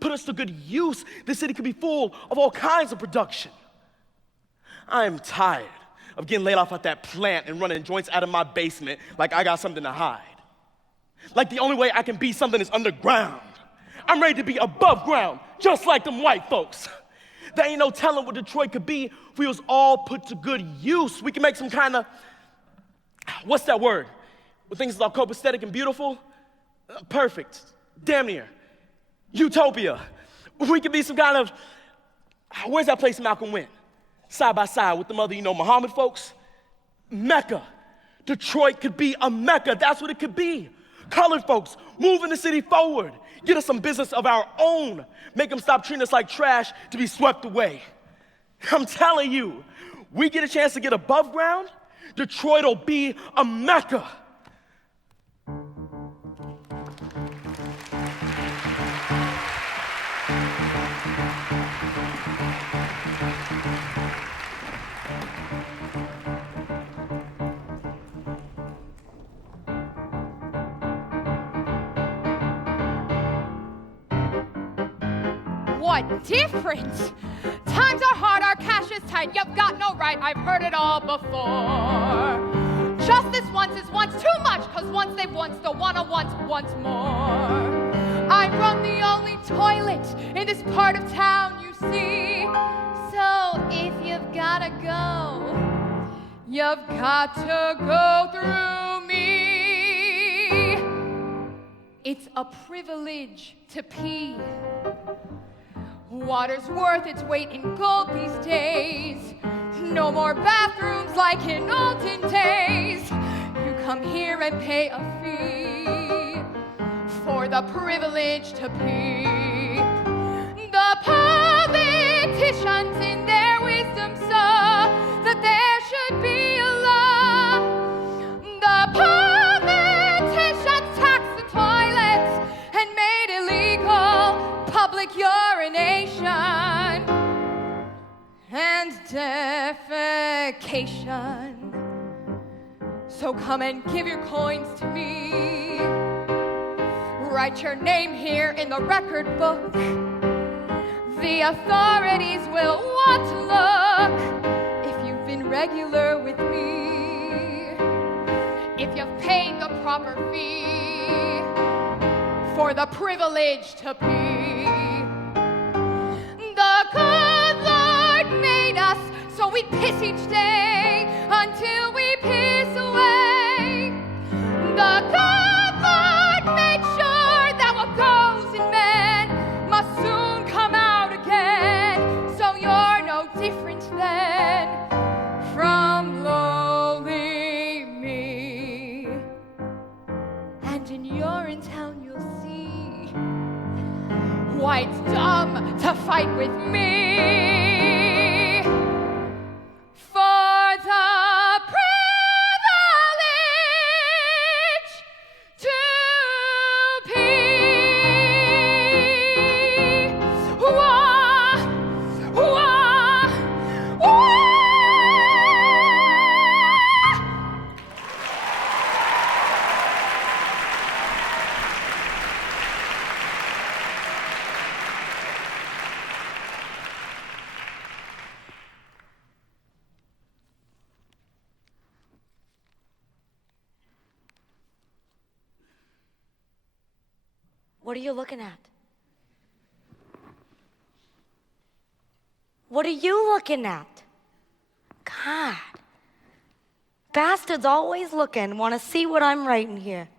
Put us to good use. This city could be full of all kinds of production. I am tired of getting laid off at that plant and running joints out of my basement like I got something to hide. Like the only way I can be something is underground. I'm ready to be above ground, just like them white folks. There ain't no telling what Detroit could be if we was all put to good use. We can make some kind of, what's that word? When things are copacetic and beautiful? Perfect. Damn near. Utopia. We could be some kind of, where's that place Malcolm went? Side by side with them other, Muhammad folks? Mecca. Detroit could be a Mecca. That's what it could be. Colored folks, moving the city forward. Get us some business of our own. Make them stop treating us like trash to be swept away. I'm telling you, we get a chance to get above ground, Detroit will be a Mecca. What difference? Times are hard, our cash is tight. You've got no right, I've heard it all before. Justice once is once too much, cause once they've once, they'll wanna once more. I run the only toilet in this part of town, you see. So if you've gotta go, you've got to go through me. It's a privilege to pee. Water's worth its weight in gold these days. No more bathrooms like in olden days. You come here and pay a fee for the privilege to pee. The politicians in their wisdom saw that there should be a law. The politicians taxed the toilets and made illegal public urination and defecation. So come and give your coins to me. Write your name here in the record book. The authorities will want to look if you've been regular with me, if you've paid the proper fee for the privilege to pee. The good Lord made us so we piss each day until we piss away. The good Lord made sure that what goes in men must soon come out again. So you're no different then from lowly me. And in your town you'll see why it's dumb to fight with me for the privilege to pee. Wah, wah, wah. What are you looking at? What are you looking at? God. Bastards always looking, want to see what I'm writing here.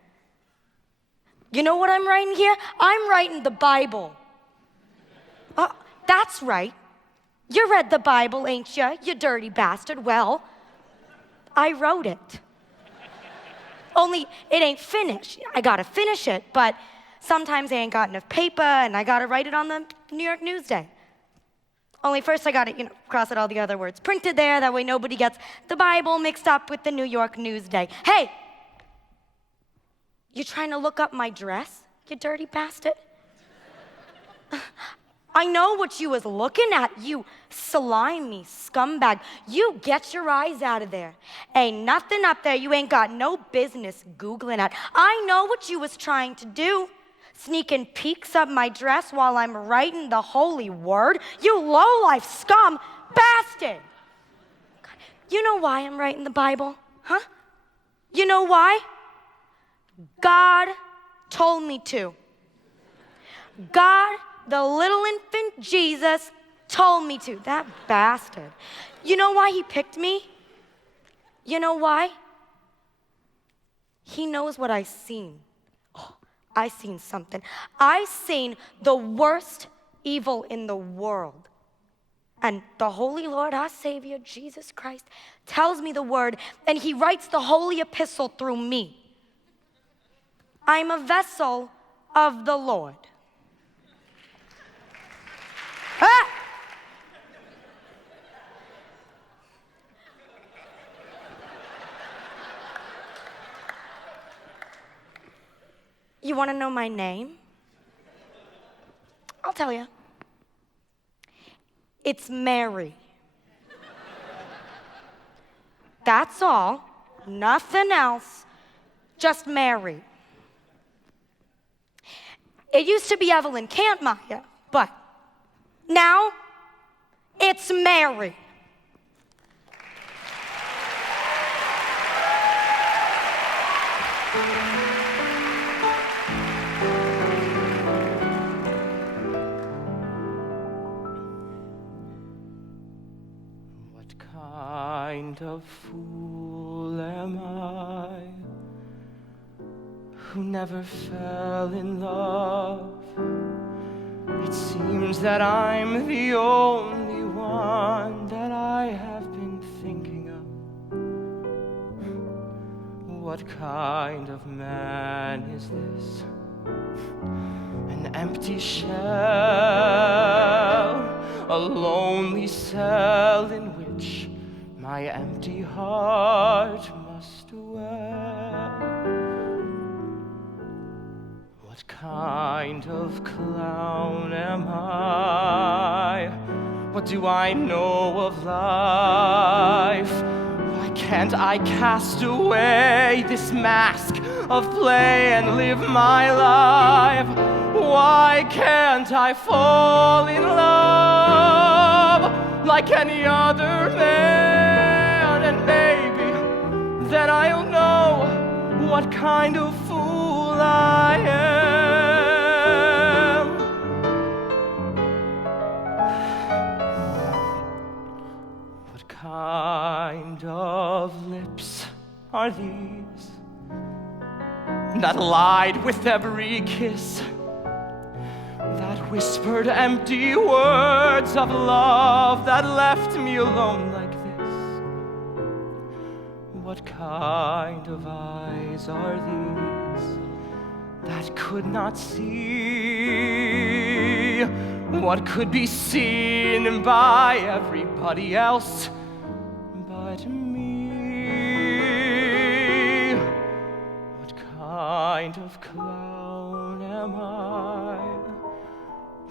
You know what I'm writing here? I'm writing the Bible. Oh, that's right. You read the Bible, ain't you, you dirty bastard? Well, I wrote it. Only it ain't finished. I gotta finish it, but sometimes I ain't got enough paper and I gotta write it on the New York Newsday. Only first I gotta, cross out all the other words printed there, that way nobody gets the Bible mixed up with the New York Newsday. Hey! You trying to look up my dress? you dirty bastard. I know what you was looking at, you slimy scumbag. You get your eyes out of there. Ain't nothing up there you ain't got no business Googling at. I know what you was trying to do. Sneaking peeks up my dress while I'm writing the holy word. You lowlife scum bastard. God, you know why I'm writing the Bible, huh? You know why? God told me to. God, the little infant Jesus, told me to. That bastard. You know why he picked me? You know why? He knows what I seen. Oh, I seen something. I seen the worst evil in the world. And the Holy Lord, our Savior, Jesus Christ, tells me the word, and he writes the holy epistle through me. I'm a vessel of the Lord. Ah! You want to know my name? I'll tell you. It's Mary. That's all. Nothing else. Just Mary. It used to be Evelyn Cantmeyer, but now it's Mary. What kind of fool am I who never fell in love? It seems that I'm the only one that I have been thinking of. What kind of man is this? An empty shell, a lonely cell in which my empty heart must dwell. What kind of clown am I? What do I know of life? Why can't I cast away this mask of play and live my life? Why can't I fall in love like any other man? And maybe then I'll know what kind of fool I am. What kind of lips are these that lied with every kiss, that whispered empty words of love, that left me alone like this? What kind of eyes are these that could not see what could be seen by everybody else but me? What kind of clown am I?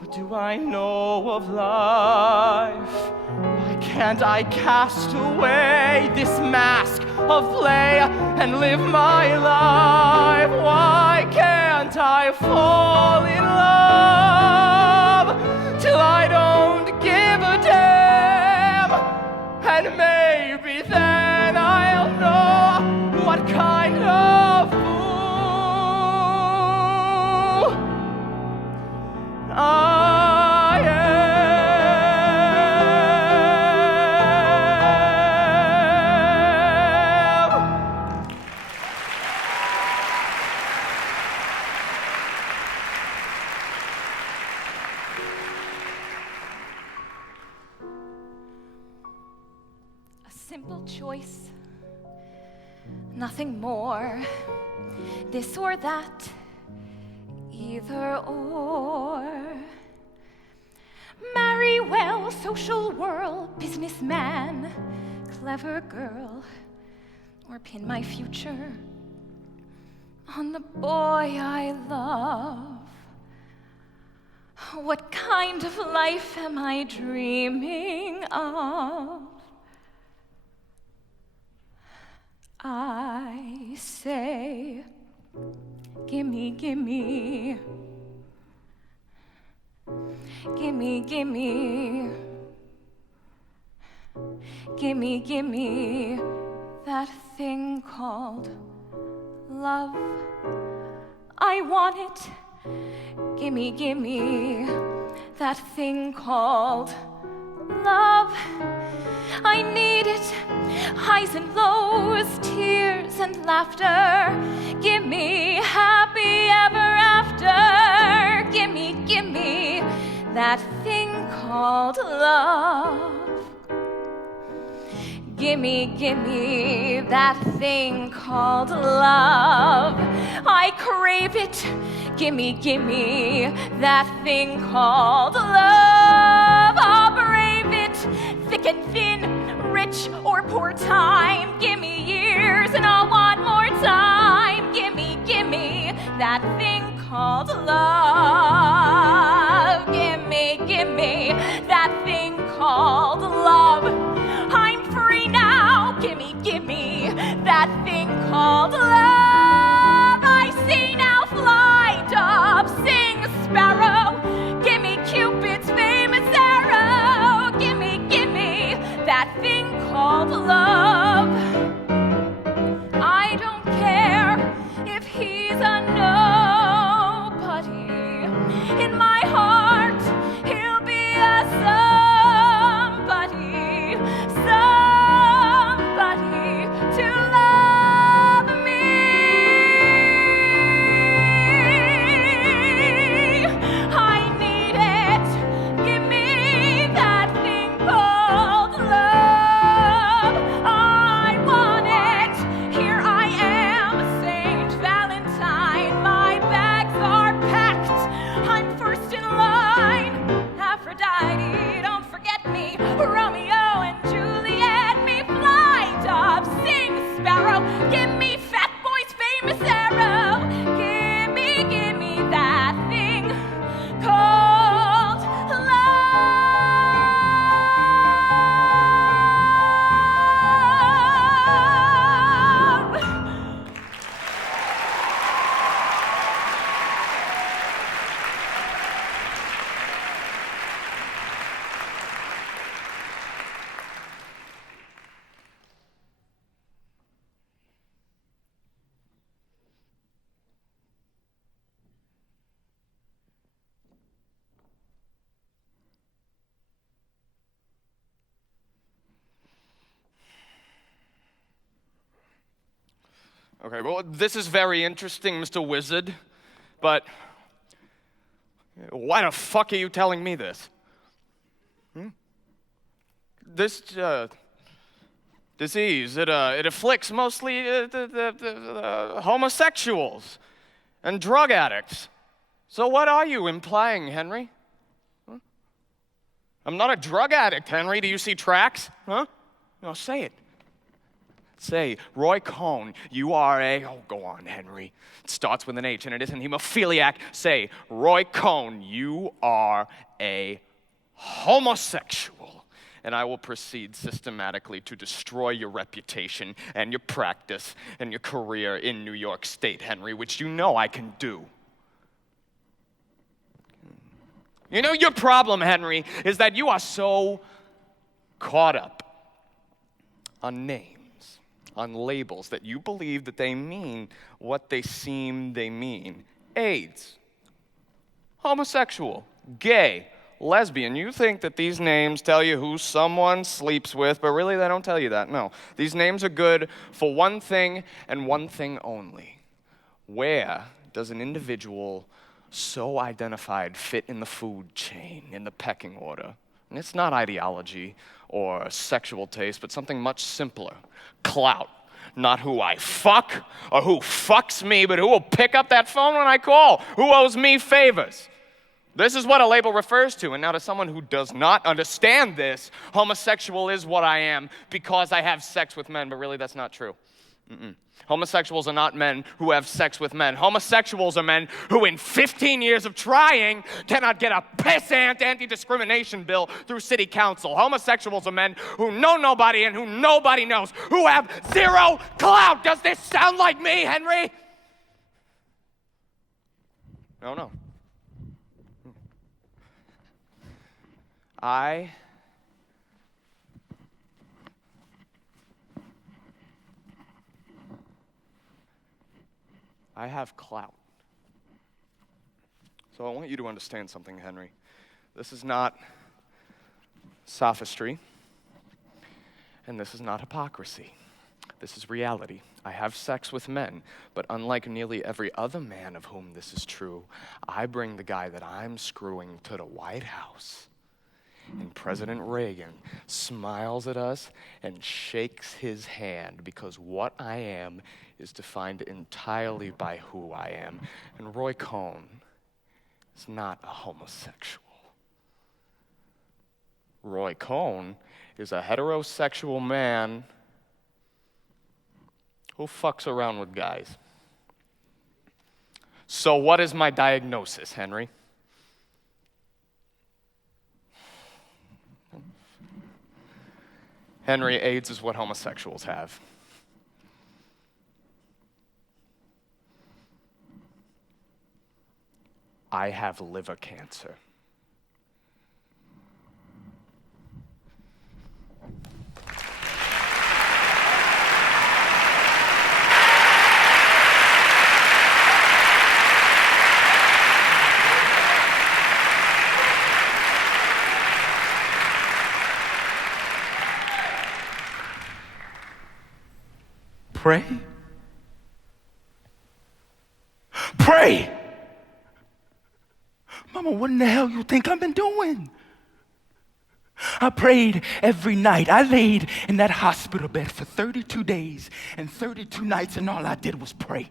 What do I know of life? Why can't I cast away this mask of play and live my life? Why can't I fall in love till I don't give a damn? And maybe then I'll know what kind of fool I am. A simple choice, nothing more. This or that, either or. Marry well, social whirl, businessman, clever girl, or pin my future on the boy I love. What kind of life am I dreaming of? I say, gimme, gimme, gimme, gimme, gimme, gimme that thing called love. I want it. Gimme, gimme that thing called love. I need it. Highs and lows, tears and laughter. Gimme happy ever after. Gimme, gimme that thing called love. Gimme, gimme that thing called love. I crave it. Gimme, gimme that thing called love. I'll brave it, thick and thin, rich or poor time. Gimme years and I'll want more time. Gimme, gimme that thing called love. Gimme, gimme that thing called love. I'm free now. Gimme, gimme that thing called love. I see now, fly, dove, sing, sparrow. Gimme Cupid's famous arrow. Gimme, gimme that thing called love. I don't care if he's a nobody. In my heart, he'll be a somebody, somebody to love me. I need it. Give me that thing called love. I want it. Here I am, Saint Valentine. My bags are packed. I'm first in line. Aphrodite, don't forget me. Romeo and Juliet, me fly, dove, sing, sparrow. Give me Fat Boy's famous arrow. Give me that thing called love. Okay, well, this is very interesting, Mr. Wizard, but why the fuck are you telling me this? This disease, it afflicts mostly the homosexuals and drug addicts. So what are you implying, Henry? Huh? I'm not a drug addict, Henry. Do you see tracks? Huh? No, say it. Say, Roy Cohn, you are a... Oh, go on, Henry. It starts with an H and it isn't hemophiliac. Say, Roy Cohn, you are a homosexual. And I will proceed systematically to destroy your reputation and your practice and your career in New York State, Henry, which you know I can do. You know, your problem, Henry, is that you are so caught up on names, on labels, that you believe that they mean what they seem they mean. AIDS, homosexual, gay, lesbian. You think that these names tell you who someone sleeps with, but really they don't tell you that. No. These names are good for one thing and one thing only. Where does an individual so identified fit in the food chain, in the pecking order? And it's not ideology or sexual taste, but something much simpler. Clout. Not who I fuck or who fucks me, but who will pick up that phone when I call, who owes me favors. This is what a label refers to. And now to someone who does not understand this, homosexual is what I am because I have sex with men, but really that's not true. Homosexuals are not men who have sex with men. Homosexuals are men who in 15 years of trying cannot get a pissant anti-discrimination bill through city council. Homosexuals are men who know nobody and who nobody knows, who have zero clout. Does this sound like me, Henry? No. I have clout. So I want you to understand something, Henry. This is not sophistry, and this is not hypocrisy. This is reality. I have sex with men, but unlike nearly every other man of whom this is true, I bring the guy that I'm screwing to the White House. And President Reagan smiles at us and shakes his hand because what I am is defined entirely by who I am. And Roy Cohn is not a homosexual. Roy Cohn is a heterosexual man who fucks around with guys. So what is my diagnosis, Henry? Henry, AIDS is what homosexuals have. I have liver cancer. Pray? Pray! Mama, what in the hell you think I've been doing? I prayed every night. I laid in that hospital bed for 32 days and 32 nights, and all I did was pray.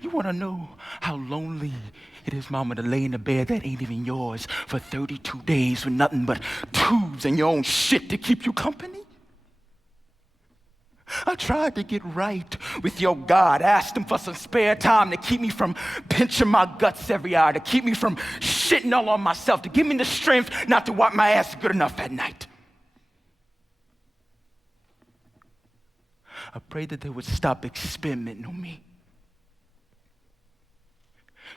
You want to know how lonely it is, Mama, to lay in a bed that ain't even yours for 32 days with nothing but tubes and your own shit to keep you company? I tried to get right with your God, asked him for some spare time to keep me from pinching my guts every hour, to keep me from shitting all on myself, to give me the strength not to wipe my ass good enough at night. I prayed that they would stop experimenting on me.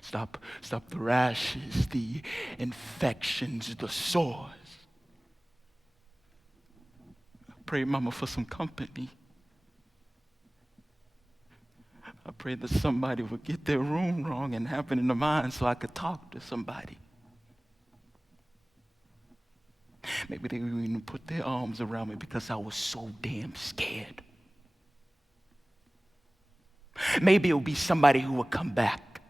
Stop the rashes, the infections, the sores. I prayed, Mama, for some company. I prayed that somebody would get their room wrong and happen in the mind so I could talk to somebody. Maybe they would even put their arms around me because I was so damn scared. Maybe it would be somebody who would come back.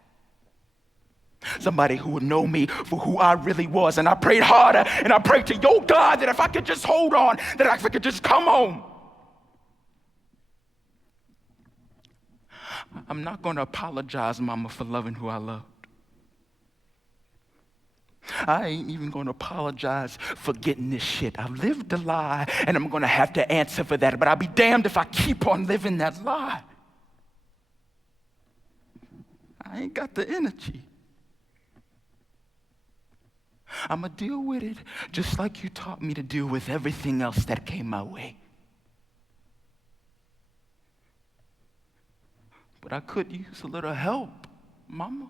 Somebody who would know me for who I really was. And I prayed harder, and I prayed to your God that if I could just hold on, that I could just come home. I'm not going to apologize, Mama, for loving who I loved. I ain't even going to apologize for getting this shit. I lived a lie, and I'm going to have to answer for that. But I'll be damned if I keep on living that lie. I ain't got the energy. I'm going to deal with it just like you taught me to deal with everything else that came my way. But I could use a little help, Mama.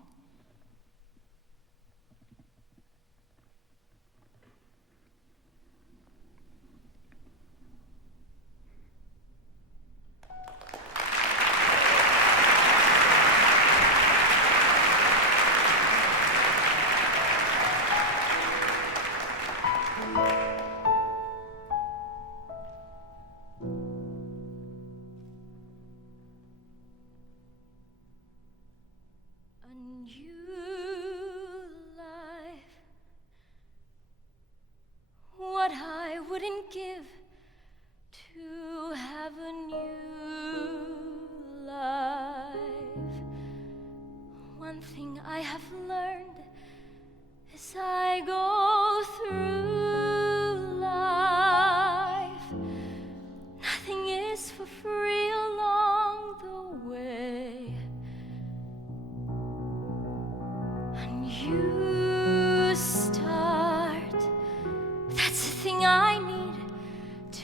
What I wouldn't give to have a new life. One thing I have learned as I go through life, nothing is for free. free along the way. And you start. That's the thing I need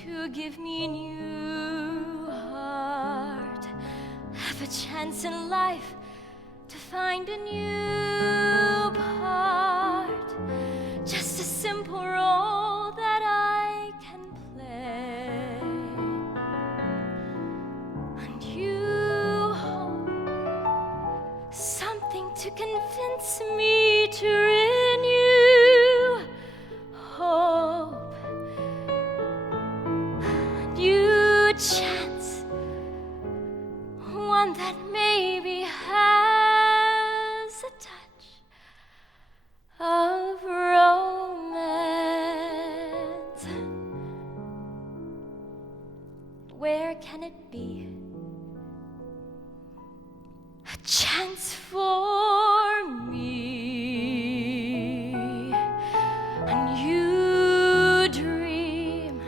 to give me a new heart. Have a chance in life to find a new part. Just a simple role that I can play. And you hope something to convince me to renew hope. And you chance one that maybe has a touch of romance. Where can it be? A chance for me. And you dream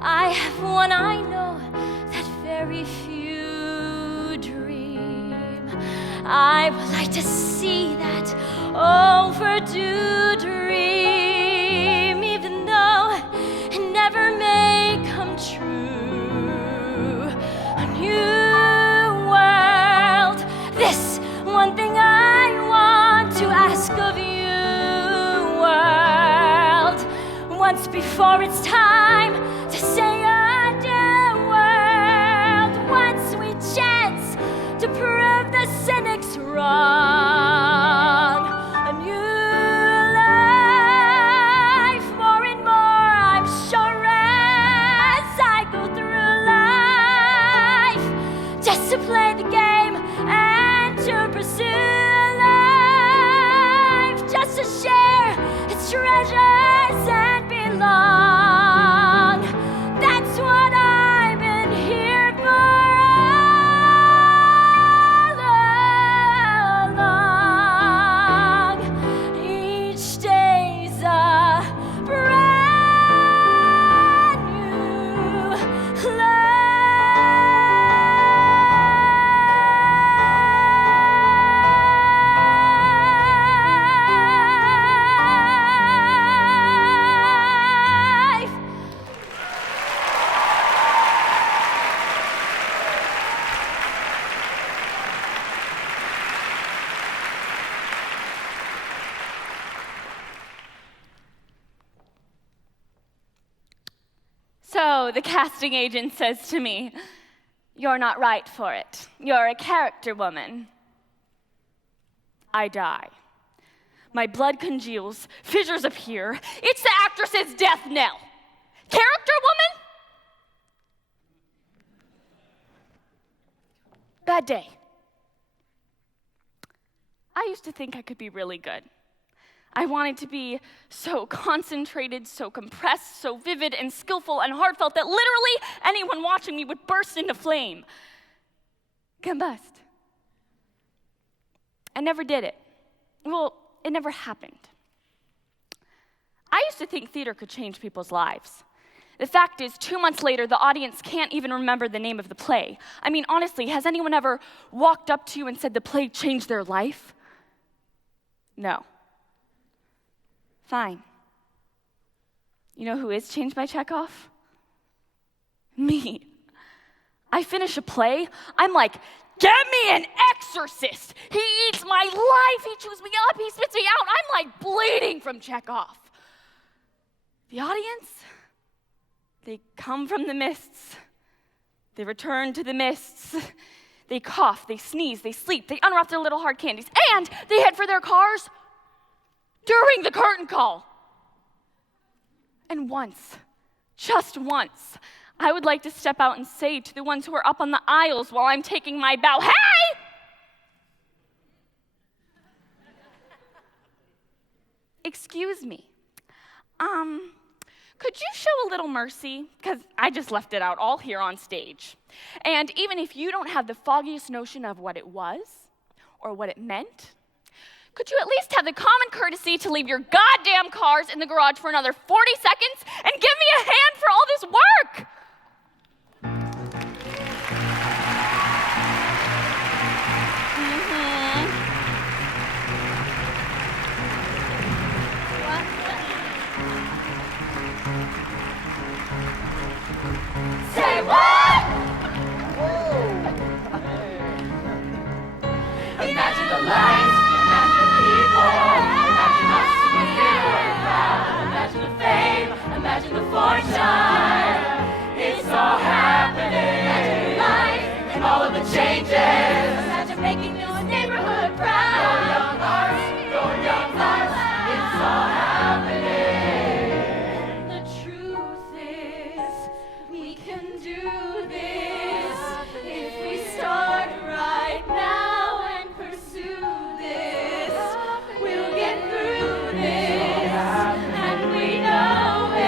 I have one I know that very few dream. I would like to see that overdue dream, even though it never may come true. A new world, this one thing I want to ask of you, world, once before it's time to say adieu, world, once we chance to prove the cynics wrong. A new life, more and more, I'm sure, as I go through life, just to play the game and to pursue life, just to share its treasures and belong. That's what I've been here for all along. Each day's a brand new life. So the casting agent says to me, "You're not right for it. You're a character woman." I die. My blood congeals, fissures appear. It's the actress's death knell. Character woman? Bad day. I used to think I could be really good. I wanted to be so concentrated, so compressed, so vivid and skillful and heartfelt that literally anyone watching me would burst into flame. Combust. I never did it. Well, it never happened. I used to think theater could change people's lives. The fact is, 2 months later, the audience can't even remember the name of the play. I mean, honestly, has anyone ever walked up to you and said the play changed their life? No. Fine. You know who is changed by Chekhov? Me. I finish a play, I'm like, get me an exorcist. He eats my life, he chews me up, he spits me out. I'm like bleeding from Chekhov. The audience, they come from the mists. They return to the mists. They cough, they sneeze, they sleep, they unwrap their little hard candies, and they head for their cars during the curtain call. And once, just once, I would like to step out and say to the ones who are up on the aisles while I'm taking my bow, "Hey! Excuse me. Could you show a little mercy? Because I just left it out all here on stage. And even if you don't have the foggiest notion of what it was or what it meant, could you at least have the common courtesy to leave your goddamn cars in the garage for another 40 seconds and give me a hand for all this work?" Imagine the lights, imagine the people, imagine us together we're proud. Imagine the fame, imagine the fortune. It's all happening. Imagine the life and all of the changes. Imagine making this neighborhood proud. Go Young Arts, go Young Arts. It's all happening. The truth is, we can do this if we start right now and pursue this. We'll get through this, and we know it.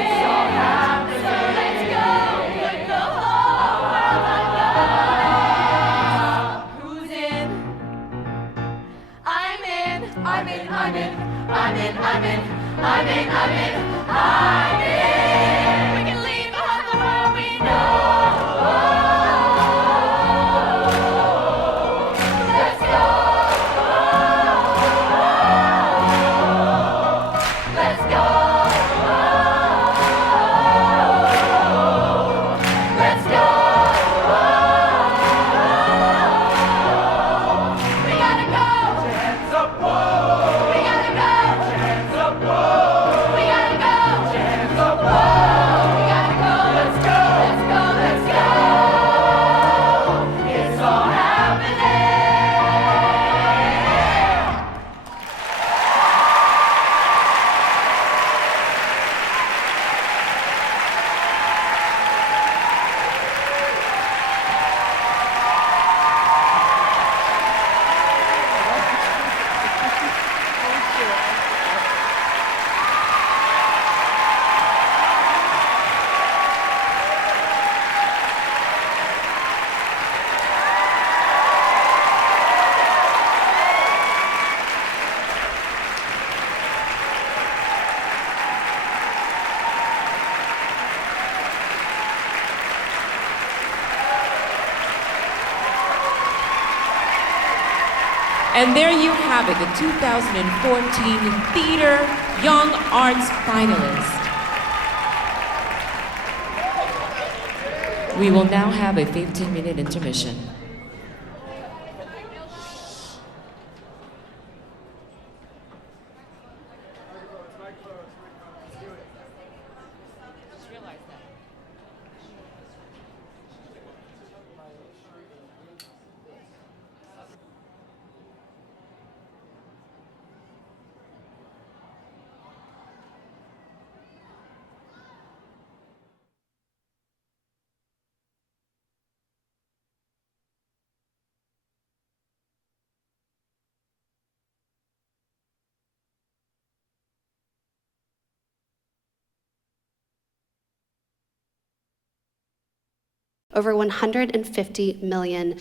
So let's go, put the whole world on go. Who's in? I'm in, I'm in, I'm in, I'm in, I'm in, I'm in, I'm in, I'm in. We can leave behind the world we know. Let's go. Let's go. Let's go. We gotta go. Hands up, whoa. We gotta go. Hands up, whoa. We gotta go. Hands up, whoa. We gotta go. Let's go. Let's go. Let's go. It's all happening. And there you have it, the 2014 Theater Young Arts finalist. We will now have a 15-minute intermission. Over $150 million.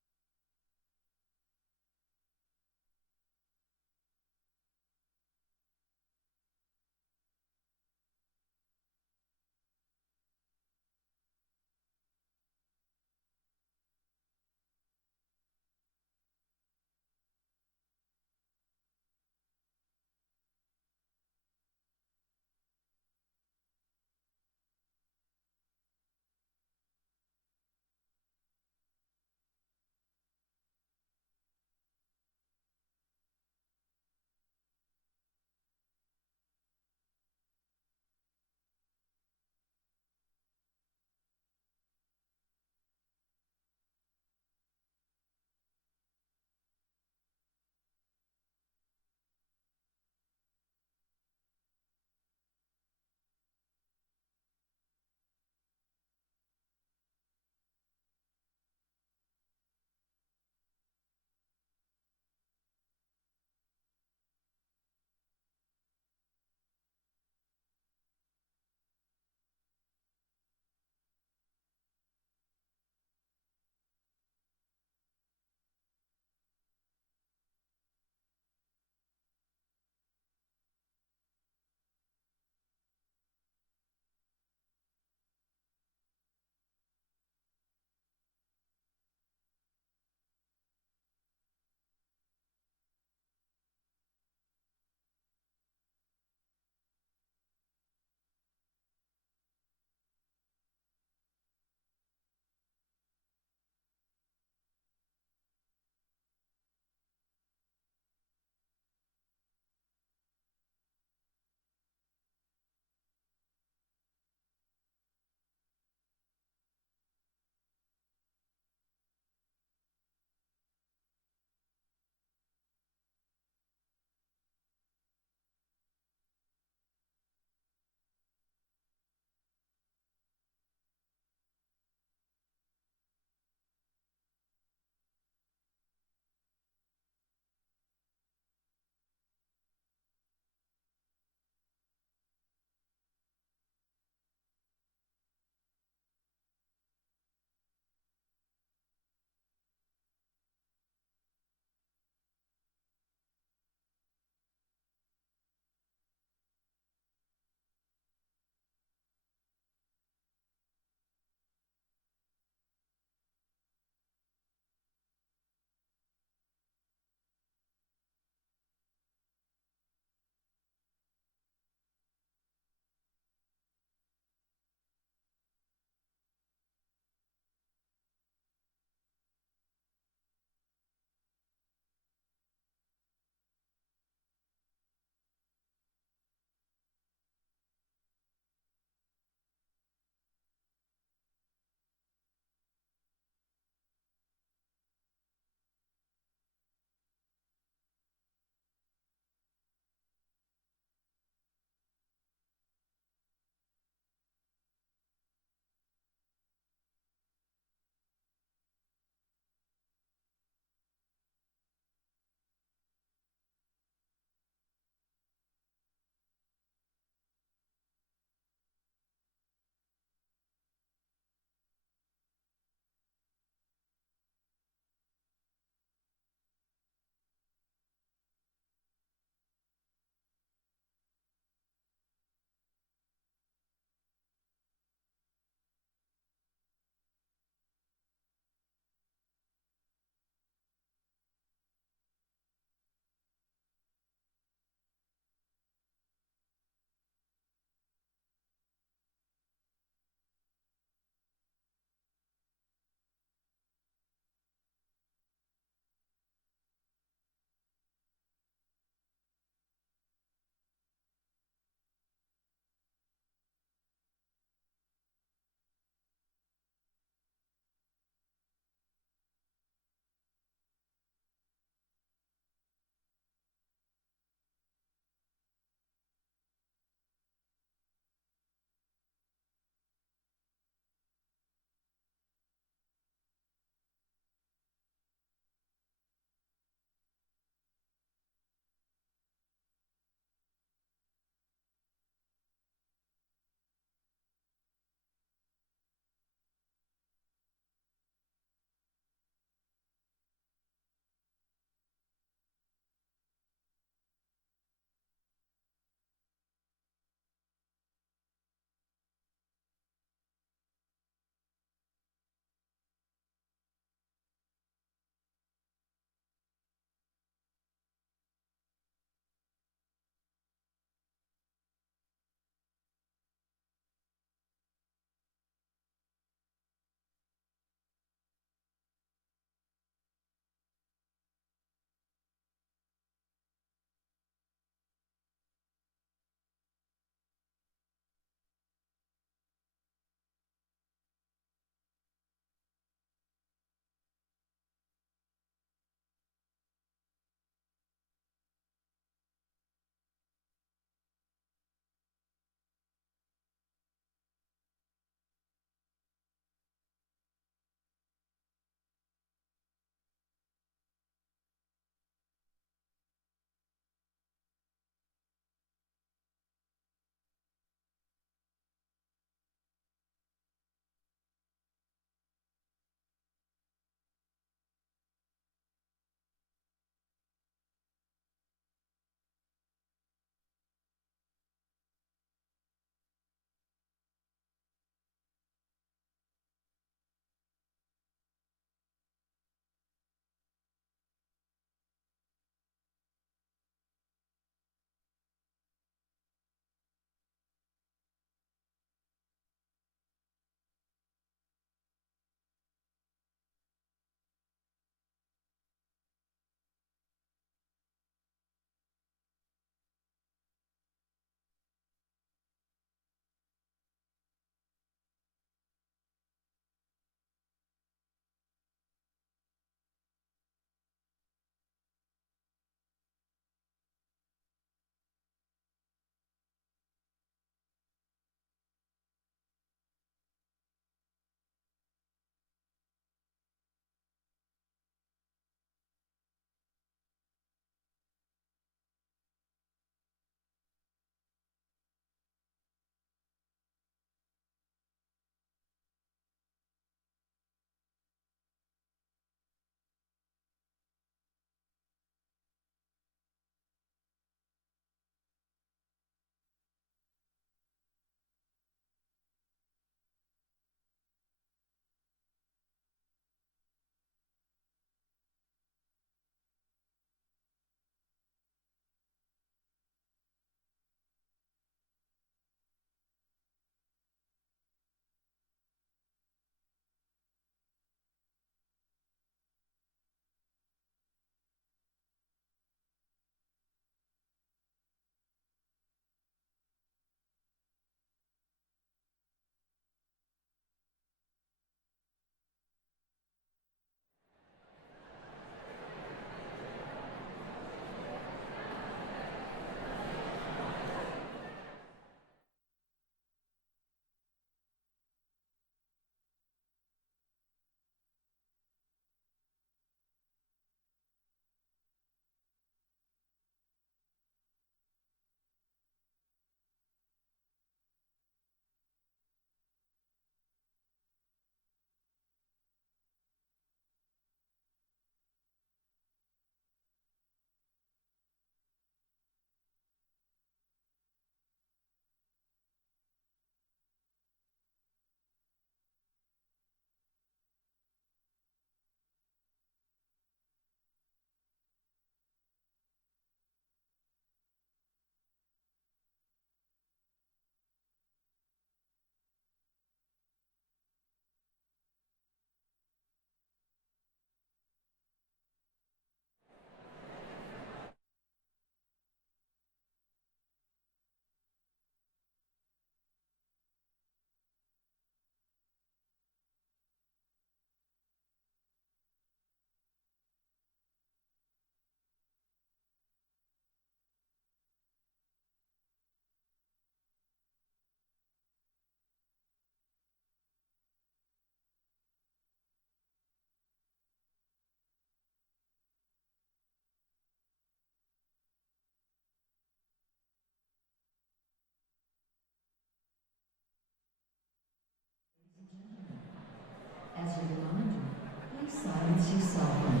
Silence your cell phone.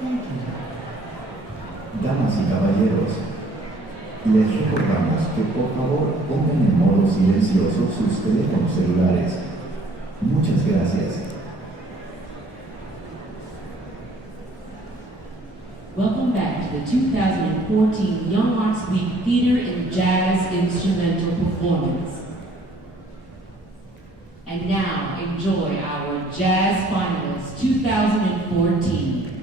Thank you. Damas y caballeros, les recordamos que por favor pongan en modo silencioso sus teléfonos celulares. Muchas gracias. Welcome back to the 2014 Young Arts Week Theater and Jazz Instrumental Performance. And now, enjoy our Jazz Finalists 2014.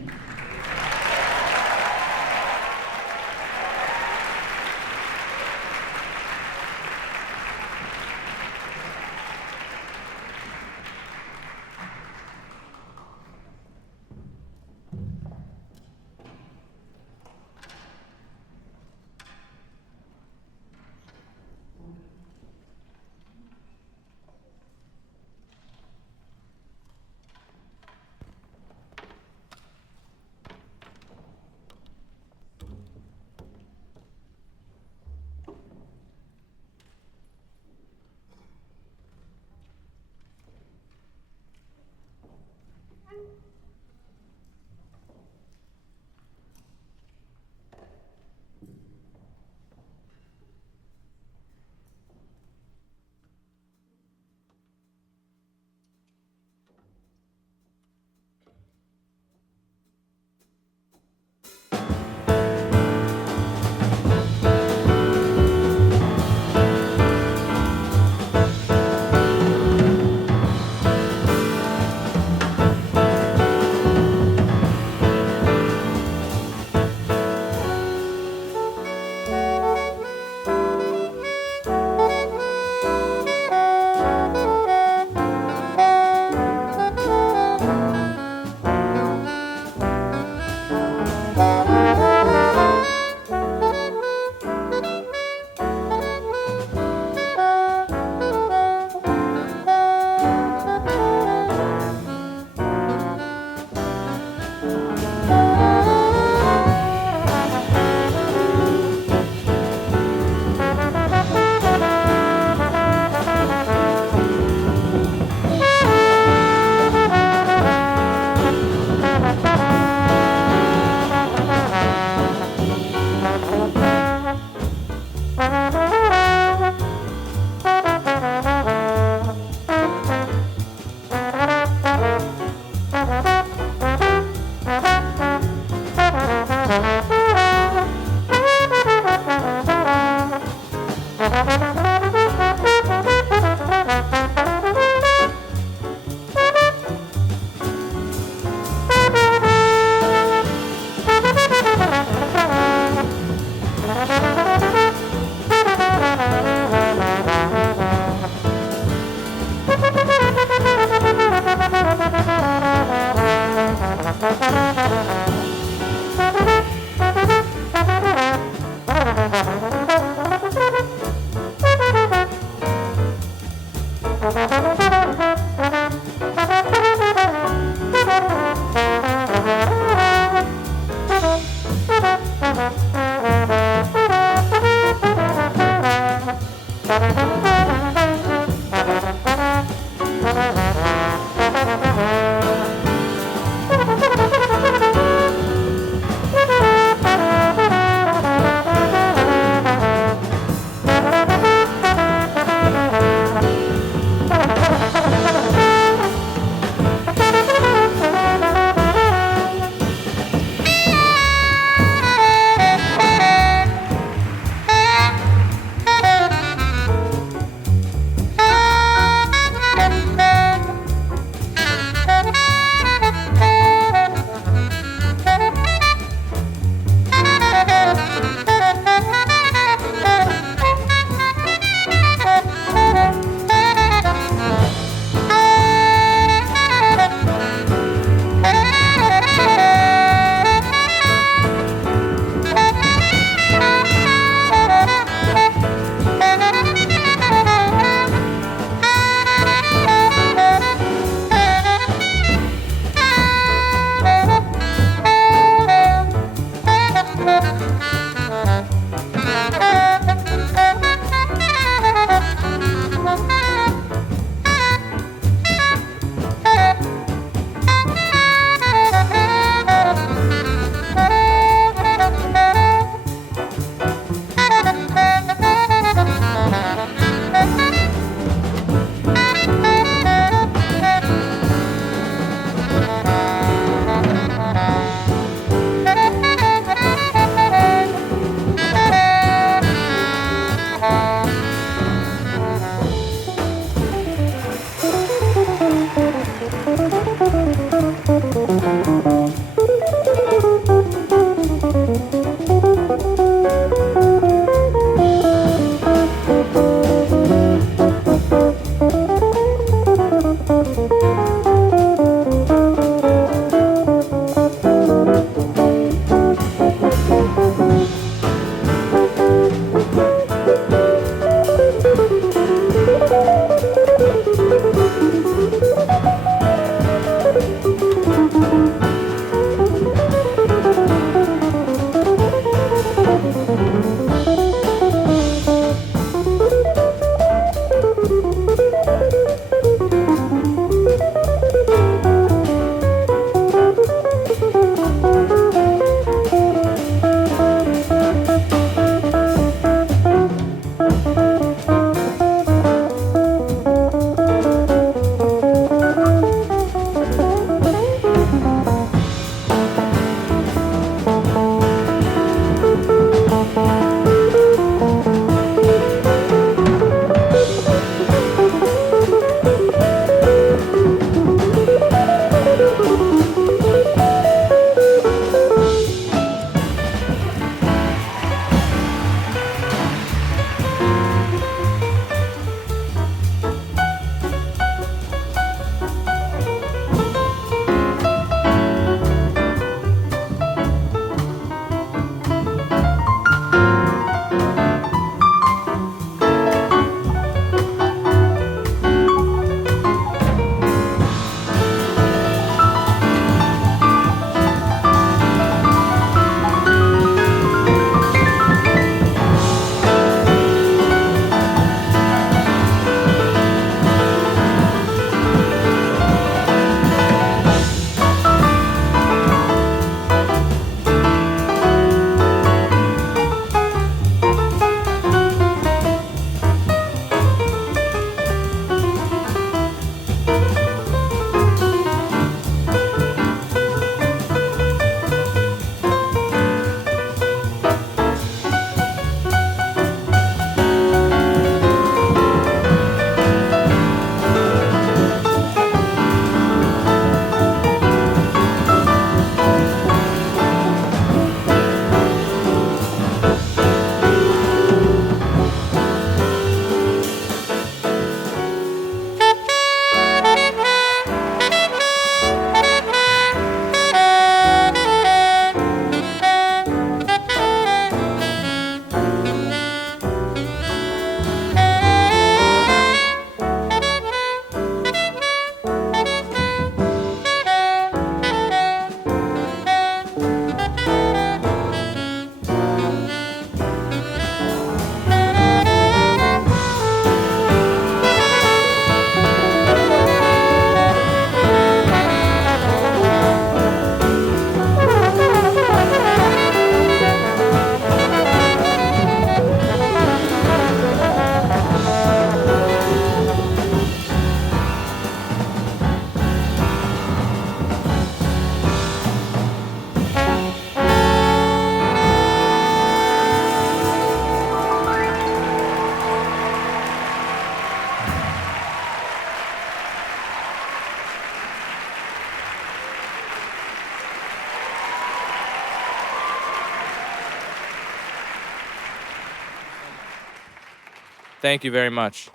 Thank you very much.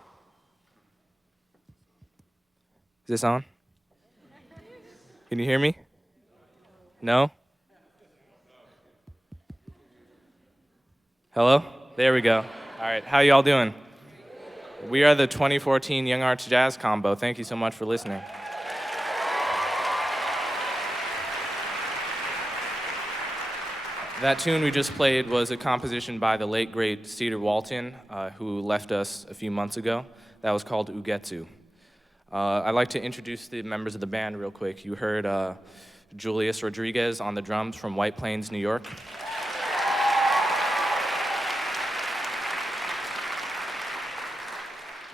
Is this on? Can you hear me? No? Hello? There we go. All right, how y'all doing? We are the 2014 Young Arts Jazz Combo. Thank you so much for listening. That tune we just played was a composition by the late, great Cedar Walton, who left us a few months ago. That was called Ugetsu. I'd like to introduce the members of the band real quick. You heard Julius Rodriguez on the drums from White Plains, New York.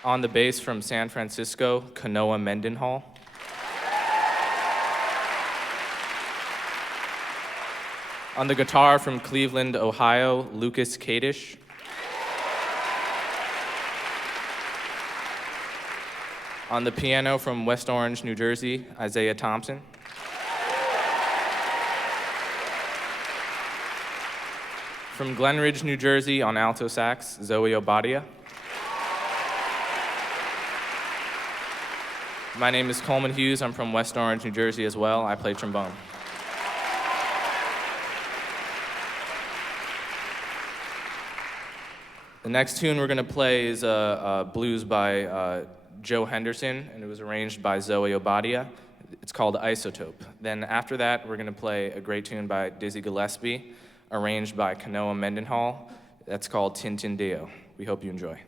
On the bass from San Francisco, Kanoa Mendenhall. On the guitar from Cleveland, Ohio, Lucas Kadish. On the piano from West Orange, New Jersey, Isaiah Thompson. From Glenridge, New Jersey, on alto sax, Zoe Obadia. My name is Coleman Hughes. I'm from West Orange, New Jersey as well. I play trombone. The next tune we're going to play is a blues by Joe Henderson, and it was arranged by Zoe Obadia. It's called Isotope. Then after that, we're going to play a great tune by Dizzy Gillespie, arranged by Kanoa Mendenhall. That's called Tintin Deo. We hope you enjoy.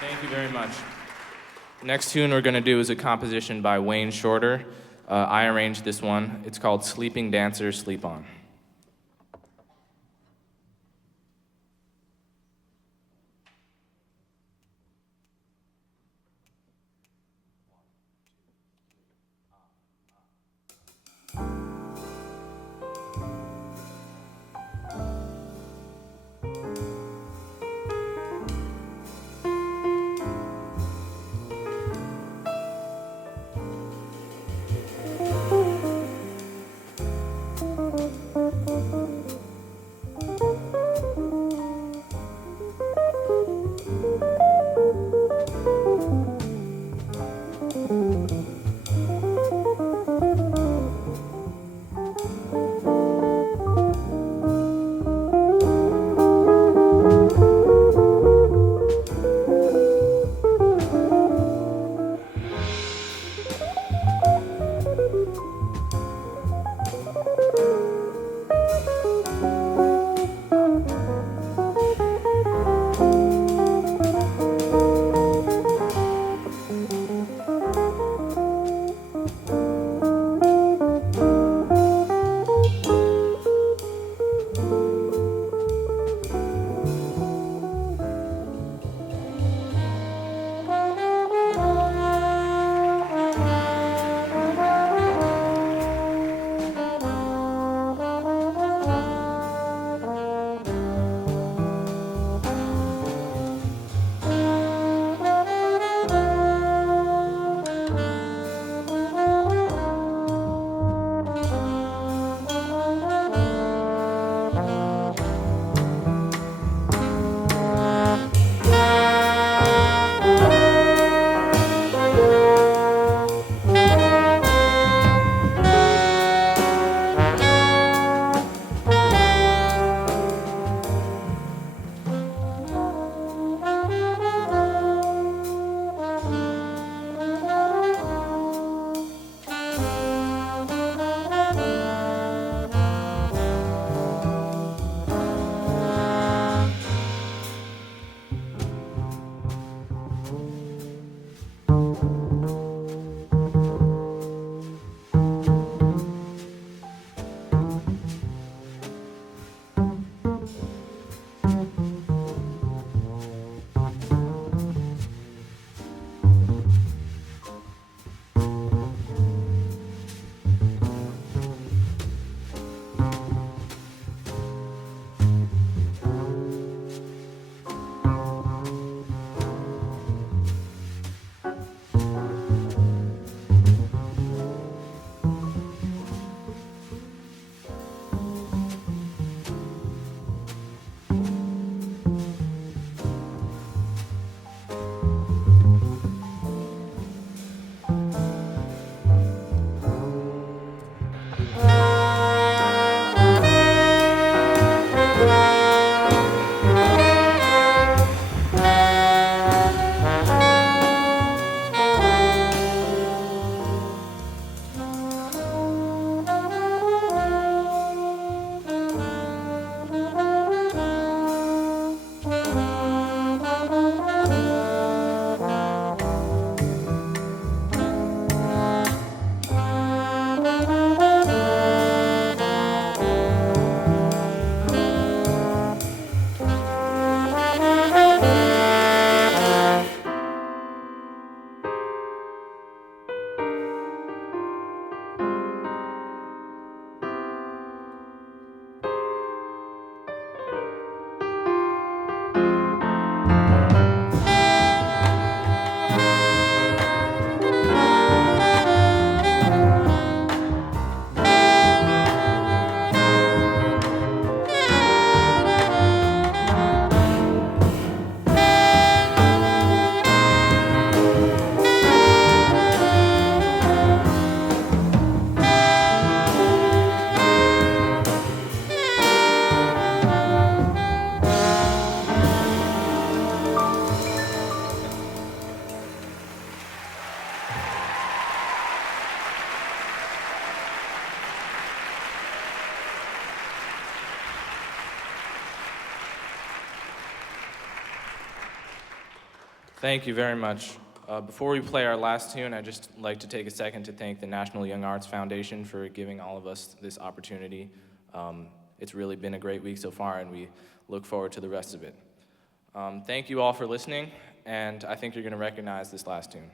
Thank you very much. Next tune we're going to do is a composition by Wayne Shorter. I arranged this one. It's called Sleeping Dancer, Sleep On. Thank you very much. Before we play our last tune, I'd just like to take a second to thank the National Young Arts Foundation for giving all of us this opportunity. It's really been a great week so far, and we look forward to the rest of it. Thank you all for listening, and I think you're going to recognize this last tune.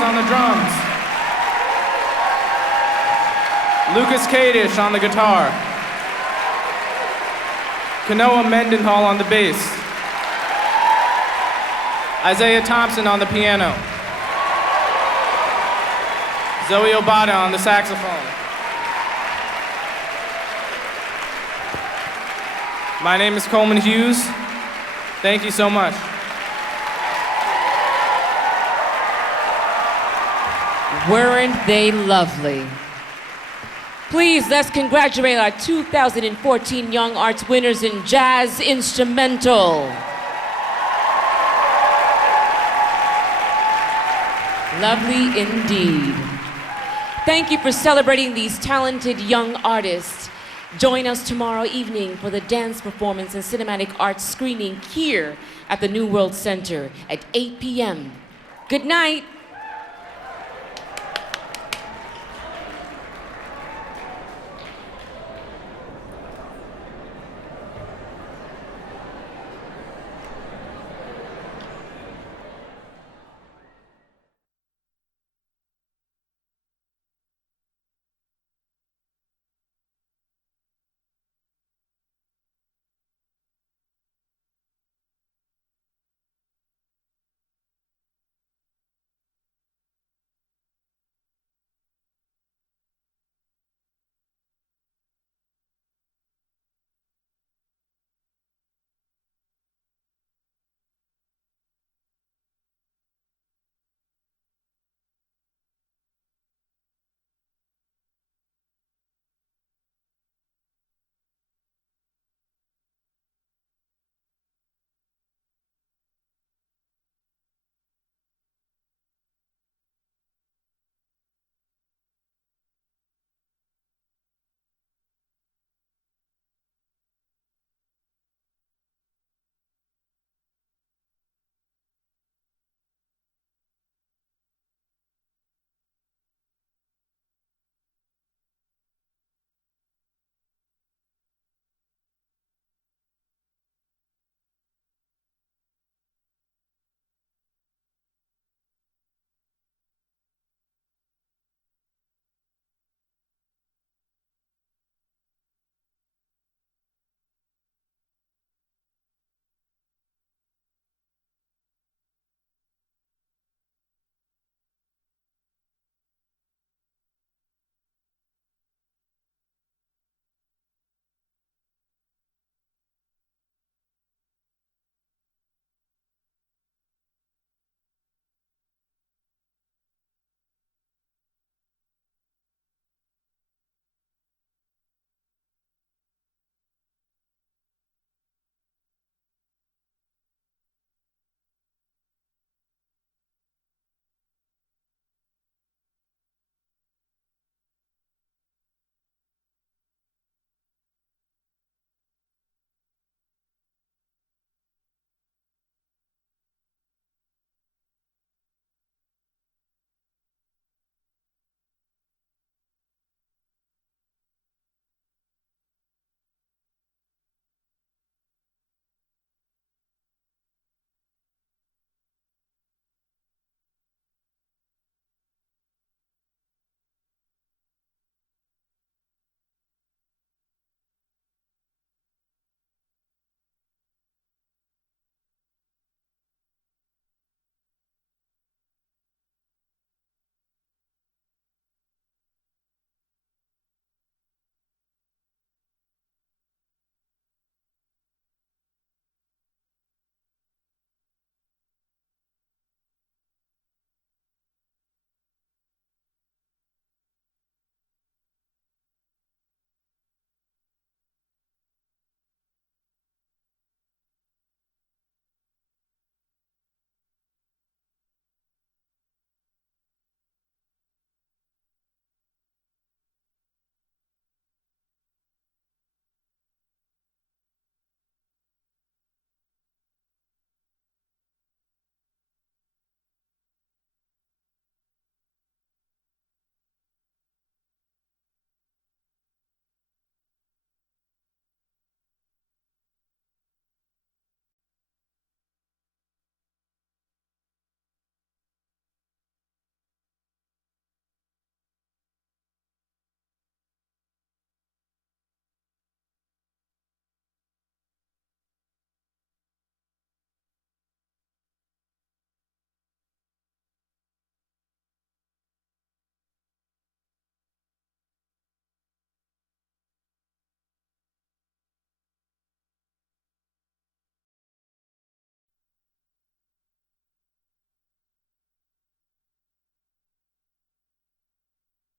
Flores on the drums. Lucas Kadish on the guitar. Kanoa Mendenhall on the bass. Isaiah Thompson on the piano. Zoe Obata on the saxophone. My name is Coleman Hughes. Thank you so much. Weren't they lovely? Please, let's congratulate our 2014 Young Arts winners in Jazz Instrumental. Lovely indeed. Thank you for celebrating these talented young artists. Join us tomorrow evening for the dance performance and cinematic arts screening here at the New World Center at 8 p.m. Good night.